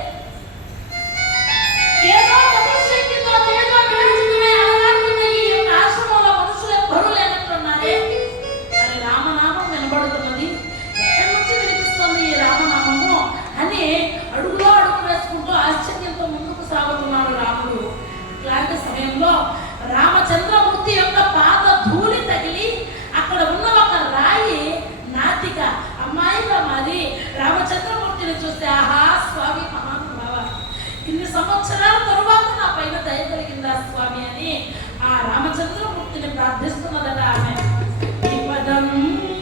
ఏదో తపశక్తితో ఏదో విరచితమై అలవాటున్న ఈ యొక్క ఆశ్రమంలో మనుషులు ఎవ్వరూ లేనట్టున్నారే. మరి రామనామం వినబడుతున్నది. ఎక్కడి నుంచి వినిపిస్తుంది ఈ రామనామము అని అడుగులో అడుగు వేసుకుంటూ ఆశ్చర్యంతో ముందుకు సాగుతున్నాడు రాముడు. ఇట్లాంటి సమయంలో రామచంద్రమూర్తి యొక్క పాద ధూళి తగిలి అక్కడ ఉన్న ఒక రాయి నాతిక అమ్మాయిగా మారి రామచంద్రమూర్తిని చూస్తే ఆహా స్వామి మహానుభావ, ఇన్ని సంవత్సరాల తరువాత నా పైన దయ కలిగిందా స్వామి అని ఆ రామచంద్రమూర్తిని ప్రార్థిస్తున్నదట ఆమె. ఈ పదం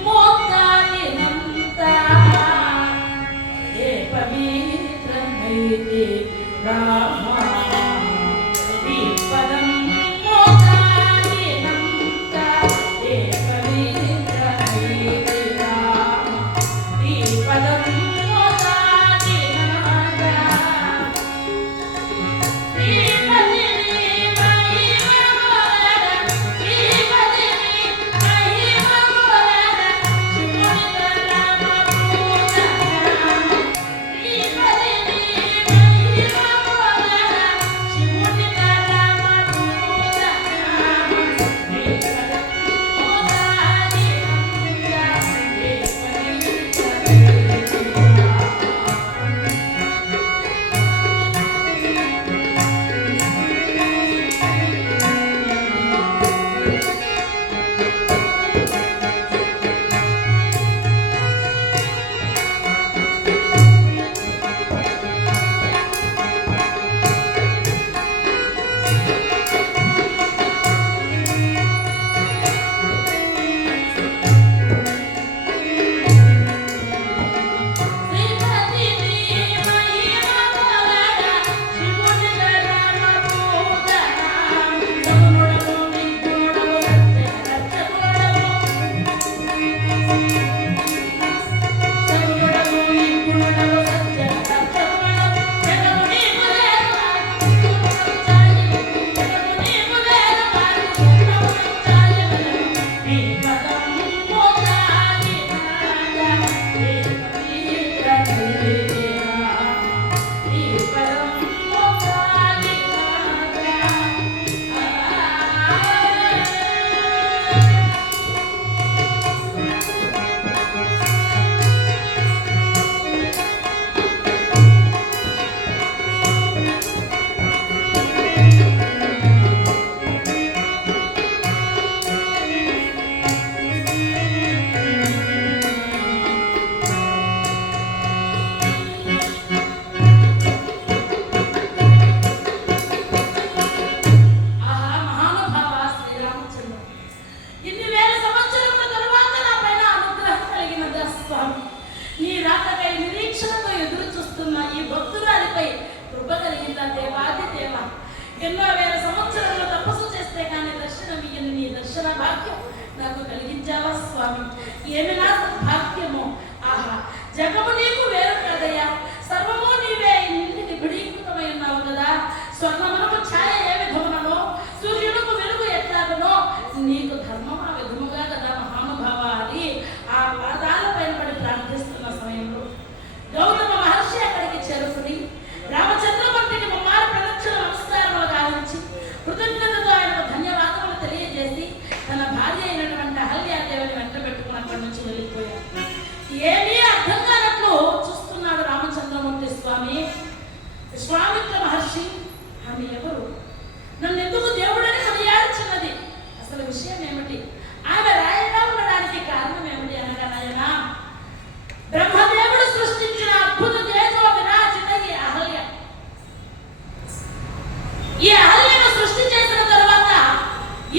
మోతానినంతా ఏ పవిత్రమైతే రామ, ఈ పదం మోతానినంతా ఏ పవిత్రమైతే రామ, ఈ పదం మోతానినంతా ఈ పదిని మహిమగోర, ఈ పదిని మహిమగోర, శివుని తలమూత ఈ పదిని మహిమగోర, శివుని తలమూత ఈ పదం మోతానినంతా ఏ పవిత్రమైతే ఎన్నో వేల సంవత్సరాలు తపస్సు చేస్తే కానీ దర్శనం ఇయ్యని నీ దర్శన భాగ్యం నాకు కలిగించావా స్వామి. ఏమి నా భాగ్యమో. ఆహా, జగము నీకు వేరు కదయ్యా, సర్వము నీవే ఇంటికి బిడీకృతమై ఉన్నావు కదా. స్వర్ణమునకు ఛాయ ఏ విధమునో, సూర్యునకు వెలుగు ఎట్లాగనో, నీకు ధర్మం ఆ విధముగా కదా మహానుభావ అని ఆ పాదాల పైన పడి ప్రార్థిస్తున్న సమయంలో గౌతమ మహర్షి అక్కడికి చేరుకుని రామచంద్రమూర్తికి ముమ్మారు ప్రదక్షిణ నమస్కారములు గావించి కృతజ్ఞతతో ఆయనకు ధన్యవాదములు తెలియజేసి తన భార్య అయినటువంటి అహల్యాదేవిని వెంట పెట్టుకుని అక్కడి నుంచి వెళ్ళిపోయారు. ఏమీ అర్థం కానట్లు చూస్తున్నాడు రామచంద్రమూర్తి స్వామి. విశ్వామిత్ర మహర్షి ఆమె ఎవరు, నన్ను ఎందుకు దేవుడని కొనియాడుచున్నది, అసలు విషయం ఏమిటి, ఆమె రాయిగా ఉండడానికి కారణం ఏమిటి అనగా, నాయనా బ్రహ్మదేవుడు సృష్టించిన అద్భుత తేజో విరాజిత ఈ అహల్య. ఈ అహల్యను సృష్టి చేసిన తరువాత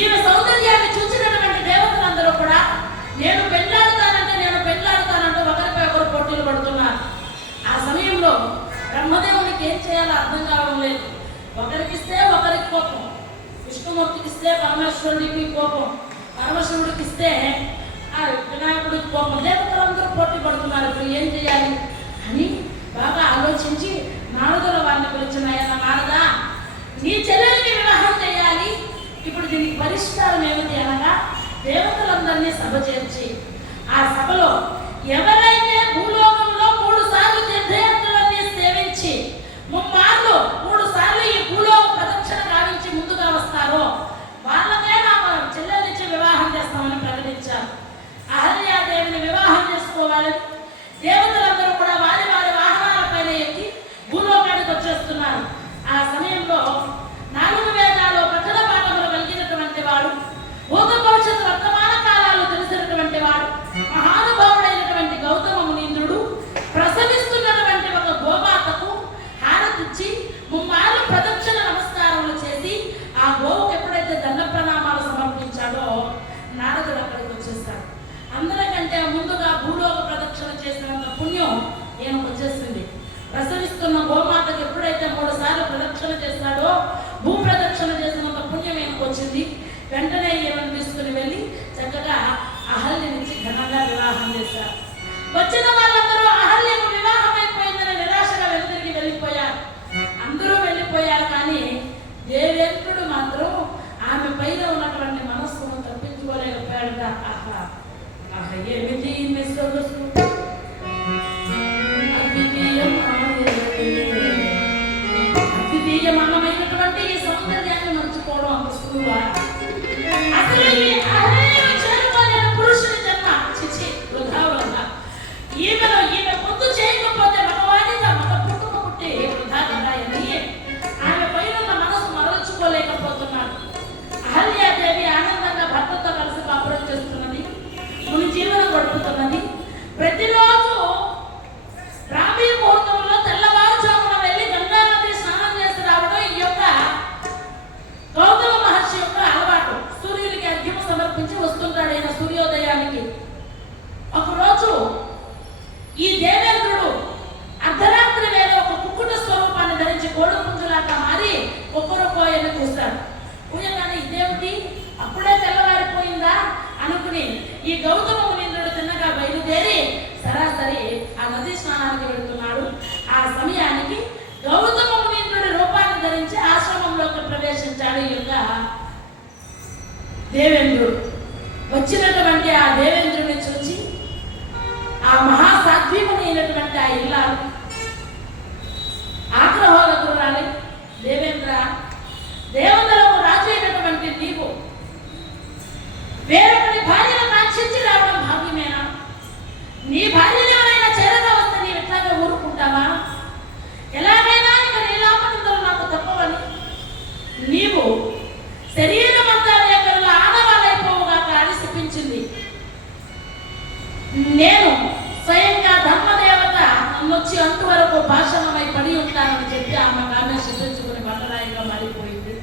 ఈమె సౌందర్యాన్ని చూసినటువంటి దేవతలందరూ కూడా నేను పెళ్ళాడుతానంటే ఒకరిపై ఒకరు పోటీలు పడుతున్నారు. ఆ సమయంలో విష్ణుమూర్తికి ఇస్తే పరమేశ్వరుడికి కోపం, పరమశివుడికి ఇస్తే ఆ వినాయకుడికి కోపం. దేవతలందరూ పోటీ పడుతున్నారు, ఇప్పుడు ఏం చేయాలి అని బాగా ఆలోచించి నారదుల వారిని పిలిచిన, ఆయన నారదా, నీ చెల్లెలికి వివాహం చేయాలి, ఇప్పుడు దీనికి పరిష్కారం ఏమిటి అనగా దేవతలందరినీ సభ చేర్చి ఆ సభలో ఎవరైతే భూలోకంలో 3 సార్లు తీర్థయాత్రలన్నీ సేవించి 3 సార్లు ఈ భూలోక ప్రదక్షిణ గావించి ముందుగా వస్తారో వాళ్ళకే నా చెల్లెలిచ్చి వివాహం చేస్తామని ప్రకటించారు. అహల్యాదేవిని వివాహం చేసుకోవాలని దేవతలందరూ కూడా వారి వారి వాహనాలపైన ఎక్కి భూలోకానికి వచ్చేస్తున్నారు. ఆ సమయంలో 4 వేదాలు పఠన పాఠములు కలిగినటువంటి వాడు, భూత భవిష్యత్తు వర్తమాన కాలాలు తెలిసినటువంటి వాడు, మహానుభావుడైనటువంటి గౌతమ మునీంద్రుడు ప్రసవిస్తున్నటువంటి ఒక గోమాతకు హారతిచ్చి 3 ప్రదక్షిణ నమస్కారములు చేసి ఆ గోవుకు ఎప్పుడైతే దండ ప్రణామాలు సమర్పించాడో నారదుడు అక్కడికి వచ్చేస్తాడు. అందరికంటే ముందుగా భూలోక ప్రదక్షిణ చేసినంత పుణ్యం ఈయనకు వచ్చేసింది. ప్రసవిస్తున్న గోమాతకు ఎప్పుడైతే 3 సార్లు ప్రదక్షిణ చేస్తాడో భూ ప్రదక్షిణ చేసినంత పుణ్యం ఈయనకు వచ్చింది. వెంటనే ఈయనను తీసుకుని వెళ్ళి చక్కగా అహల్యనిచ్చి ఘనంగా వివాహం చేశారు. వచ్చిన వాళ్ళందరూ అహల్యకు వివాహం అయిపోయిందని నిరాశగా వెనుతిరిగి వెళ్ళిపోయారు. అందరూ వెళ్ళిపోయారు, కానీ దేవేంద్రుడు మాత్రం ఆమె పైన ఉన్నటువంటి మనస్సును తప్పించుకోలేకపోయాడుగా. ఆహా ఆహా, ఏమిటి అద్వితీయమైనటువంటి ఈ సౌందర్యాన్ని మర్చిపోవడం అంత సులువా? అసలు ఈ అహల్యను చేరుకోలేని పురుషుని జన్మ చిచి వృధా వృధా. ఈమె పొద్దు చేయకపోతే మగవాడిగా మగ పుట్టుక పుట్టి వృధా కదా అని ఆమె పైన మనసు మరల్చుకోలేకపోతున్నాడు. అహల్యాదేవి ఆనందంగా భర్తతో కలిసి కాపురం చేస్తున్నది, ముని జీవనం గడుపుతున్నది. ప్రతిరోజు బ్రాహ్మీ ముహూర్తంలో తెల్లవారుజామున వెళ్ళి గంగా నది స్నానం చేసి రావడం ఈ యొక్క గౌతమ మహర్షి యొక్క అలవాటు. సూర్యునికి అర్ఘ్యం సమర్పించి వస్తుంటాడు ఆయన సూర్యోదయానికి. ఒకరోజు ఈ దేవేంద్రుడు అర్ధరాత్రి వేళ ఒక కుక్కుట స్వరూపాన్ని ధరించి కోడిపుంజులాగా మారి ఒక్కరొక్కోయని చూశాడు. పూయగానే ఇదేమిటి అప్పుడే తెల్లవారిపోయిందా అనుకుని ఈ గౌతమ మునీంద్రుడు తిన్నగా బయలుదేరి సరాసరి ఆ నదీ స్నానానికి వెళుతున్నాడు. ఆ సమయానికి గౌతమ మునీంద్రుడి రూపాన్ని ధరించి ఆశ్రమంలోకి ప్రవేశించాడు ఈ యొక్క దేవేంద్రుడు. వచ్చినటువంటి ఆ దేవేంద్రుడిని చూచి ఆ మహాసాధ్వీముని అయినటువంటి ఆ ఇల్లాలు ఆగ్రహోదకురాలి, దేవేంద్ర, దేవతలకు రాజు అయినటువంటి నీవు వేరొకటి భార్యను కాంక్షించి రావడం భాగ్యమేనా? నీ భార్యను ఎవరైనా చేరగా వస్తే నీవు ఎట్లాగా ఊరుకుంటావా? ఎలాగైనా ఇక నీలాపనిందలు నాకు తప్పవని నీవు శరీరమంతా లేకల్లో ఆడవాళ్ళైపోవుగాక అని శపించింది. నేను స్వయంగా ధర్మదేవత నన్నొచ్చి అంతవరకు భాషణమై పడి ఉంటానని చెప్పి ఆమె శపించుకుని బండరాయిగా మారిపోయింది.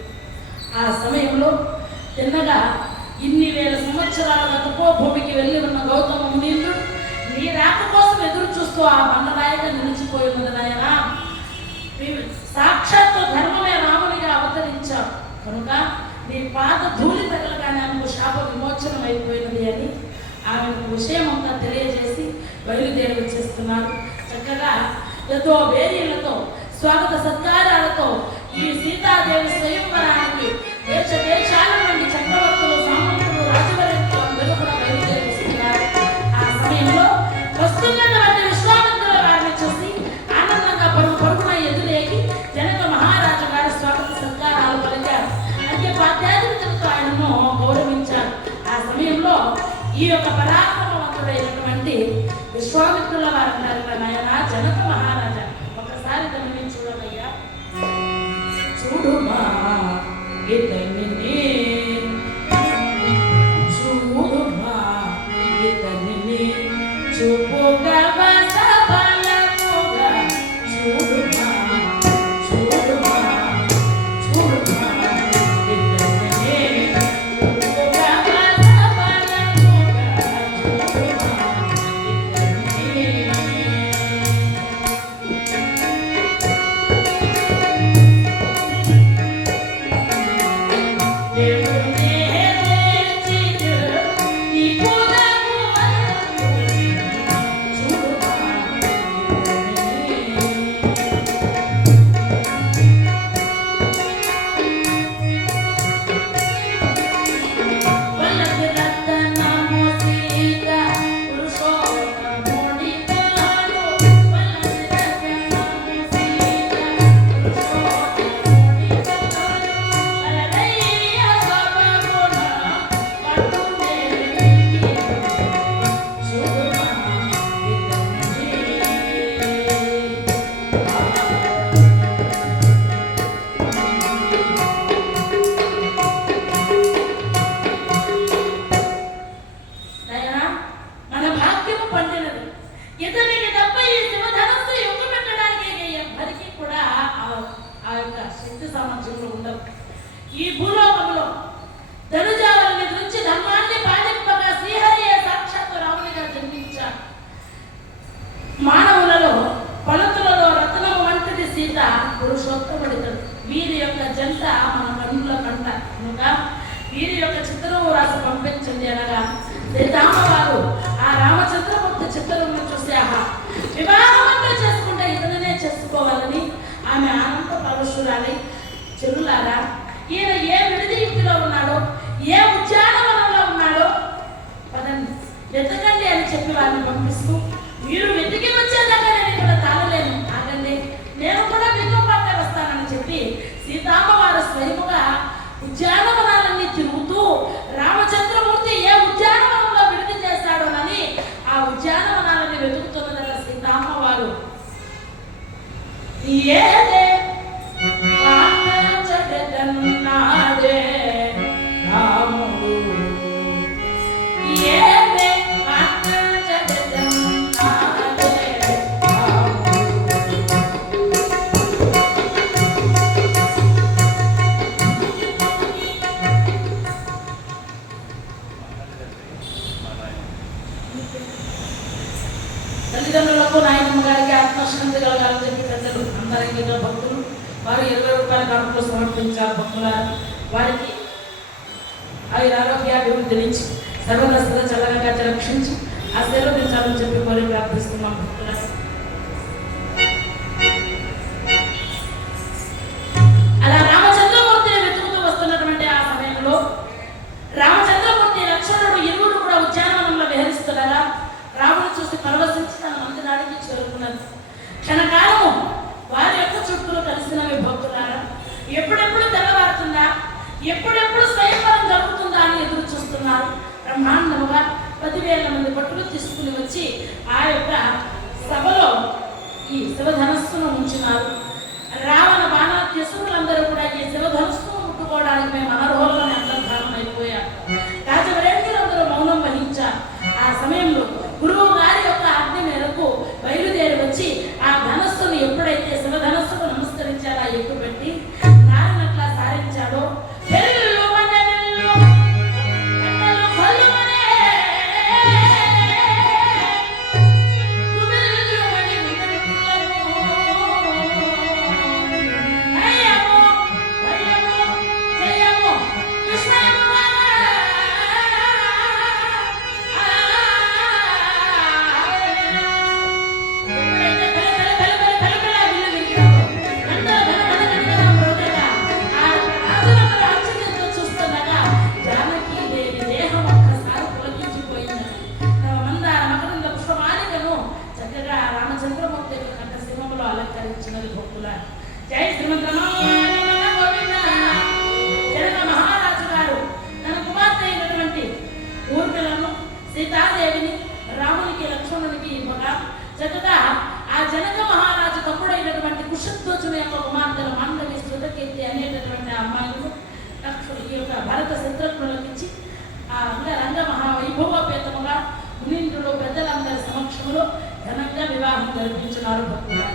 ఆ సమయంలో తిన్నగా ఇన్ని వేల సంవత్సరాలుగా తపోభూమికి వెళ్ళి ఉన్న గౌతమ మునీంద్రుడు నీ రాక కోసం ఎదురు చూస్తూ ఆ బండరాయిగా నిలిచిపోయి ఉన్నది. నాయనా, సాక్షాత్తు ధర్మమే రామునిగా అవతరించాడు కనుక నీ పాద ధూళి తగలగానే ఆమెకు శాప విమోచనం అయిపోయినది అని ఆమెకు విషయం అంతా తెలియజేసి బయలుదేరి వచ్చేస్తున్నారు. చక్కగా ఎంతో వేరీలతో స్వాగత సత్కారాలతో ఈ సీతాదేవి స్వయంవరానికి దేశ దేశాల నుండి చక్రవర్తులు, సామంతులు, రాజవరెత్తులు అందరూ కూడా బయలుదేరి వస్తున్నారు. ఆ సమయంలో వస్తున్నటువంటి విశ్వామిత్రుల వారిని చూసి ఆనందంగా పరుగున ఎదురేగి జనక మహారాజు గారి స్వాగత సత్కారాలు పలికారు. అంటే పాద్యాధిపతులతో ఆయనను గౌరవించారు. ఆ సమయంలో ఈ యొక్క పరాక్రమవంతుడైనటువంటి విశ్వామిత్రుల వారు అన్నారు, నాయన జనక మహారాజా, ఒకసారి తనని చూడవయ్యా, చూడుమా ఇతనిని, చూడుమా ఇతనిని, చూపుగా బలముగా చూడుమా, చూడుమా, చూడుమా ఇతనిని, చూపుగా బలముగా చూడుమా ఇతనిని. చేసుకోవాలని ఆమె ఆనంద పరవశురాలై, చెరులారా ఈయన ఏ విడిది ఇంటిలో ఉన్నాడో, ఏ ఉద్యానవనంలో ఉన్నాడో పదండి వెతకండి అని చెప్పి వారిని పంపిస్తూ, మీరు వెతికి వచ్చేదాకా నేను ఇక్కడ తాళలేను, ఆగండి, నేను కూడా మీతో పాటే వస్తానని చెప్పి సీతమ్మ వారు స్వయముగా ఉద్యానవనాలన్నీ తిరుగుతూ రామచంద్రమూర్తి ఏ ఉద్యానవనంలో విడిది చేశాడోనని ఆ ఉద్యానవనాలన్నీ వెతుకుతున్నదట సీతమ్మ వారు. ఏదే జగన్నాడే రాముడు, ఏదే తల్లిదండ్రులకు నాయనమ్మ గారికి ఆత్మశాంతి కలగాలని చెప్పి పెద్దలు అందరంగా భక్తులు వారు 20 రూపాయల కానుకలు సమర్పించారు. భక్తులారు వారికి ఆరోగ్యాభివృద్ధి నుంచి సర్వదశగా చల్లగా రక్షించి ఆశీర్వదించాలని చెప్పి కోరి ప్రార్థిస్తున్నాం. భక్తులారు అలా రామచంద్రమూర్తిని వెతుకుతూ వస్తున్నటువంటి ఆ సమయంలో రామచంద్రమూర్తి లక్ష్మణుడు ఇరువురు కూడా ఉద్యానవనంలో విహరిస్తుండగా రాముడు చూసి పరవశించి తన మందిరానికి చేరుకున్నారు. క్షణకాలము వారి యొక్క చుట్టూ కలిసినవి. భక్తులారా ఎప్పుడెప్పుడు తెల్లవారుతుందా, ఎప్పుడెప్పుడు స్వయంవరం జరుగుతుందా అని ఎదురు చూస్తున్నారు. బ్రహ్మాండముగా 10,000 మంది భటులు తీసుకుని వచ్చి ఆ యొక్క సభలో ఈ శివధనస్సును ఉంచినారు. రావణ బాణాత్యసురులందరూ కూడా ఈ శివధనస్సును ముట్టుకోవడానికి మేము అనర్హులని అంతర్ధానం అయిపోయారు. రాజవరేంద్రులందరూ మౌనం వహించారు. ఆ సమయంలో గురువు గారి యొక్క ఆజ్ఞ మేరకు బయలుదేరి వచ్చి ఆ ధనస్సును ఎప్పుడైతే శివధనస్సుకు నమస్కరించారో ఎక్కువ పెట్టి నారినట్లా సారించాడో జై శ్రీమద్ జనక మహారాజు గారు తన కుమార్తె అయినటువంటి ఊర్మిళను సీతాదేవిని రామునికి లక్ష్మణునికి ఇవ్వగా చక్కగా ఆ జనక మహారాజు తమ్ముడైనటువంటి కుశధ్వజుని యొక్క కుమార్తెలు మాండవి, శృతకీర్తి అనేటటువంటి అమ్మాయిలు ఈ యొక్క భరత శత్రుఘ్నులకు ఇచ్చి ఆ రంగ మహావైభవపేతముగా మునీంద్రులు పెద్దలందరి సమక్షంలో ఘనంగా వివాహం జరిపించినారు. భక్తులు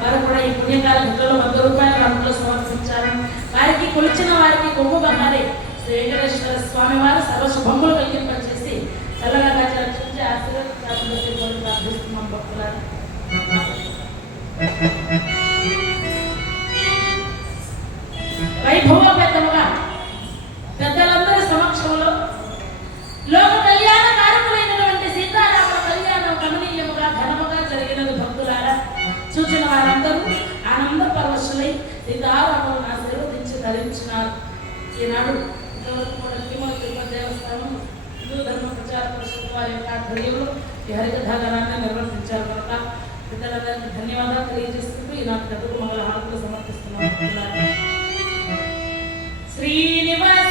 వారు కూడా ఈ పుణ్యకాల భిక్షలో 100 రూపాయల కానుకలు సమర్పించారు. వారికి కొలిచిన వారికి కొమ్ము బంగారే శ్రీ వెంకటేశ్వర స్వామి వారు సర్వశుభములు కలిగింపచేసి చల్లగా కాచి రక్షించి ఆశీర్వాదాలు ప్రార్థిస్తున్నాం. భక్తులారా వైభవపేతముగా పెద్దలందరి సమక్షంలో లోక కళ్యాణ కారకులైనటువంటి సీతారాముల కళ్యాణం కమనీయముగా ఘనముగా జరిగినది. భక్తులారా చూచిన వారందరూ ఆనంద పరవశులై సీతారాములను ఆశీర్వదించి ధరించినారు. ఈనాడు ఇంతవరకు కూడా తిరుమల తిరుపతి దేవస్థానం హిందూ ధర్మ ప్రచార పరిషత్ వారి యొక్క ఆధ్వర్యంలో ఈ హరికథాగానాన్ని నిర్వర్తించారు కనుక పెద్దలందరికీ ధన్యవాదాలు తెలియజేస్తుంటూ ఈనాటి కథకు మంగళ హారతులు సమర్పిస్తున్నాం. శ్రీనివాస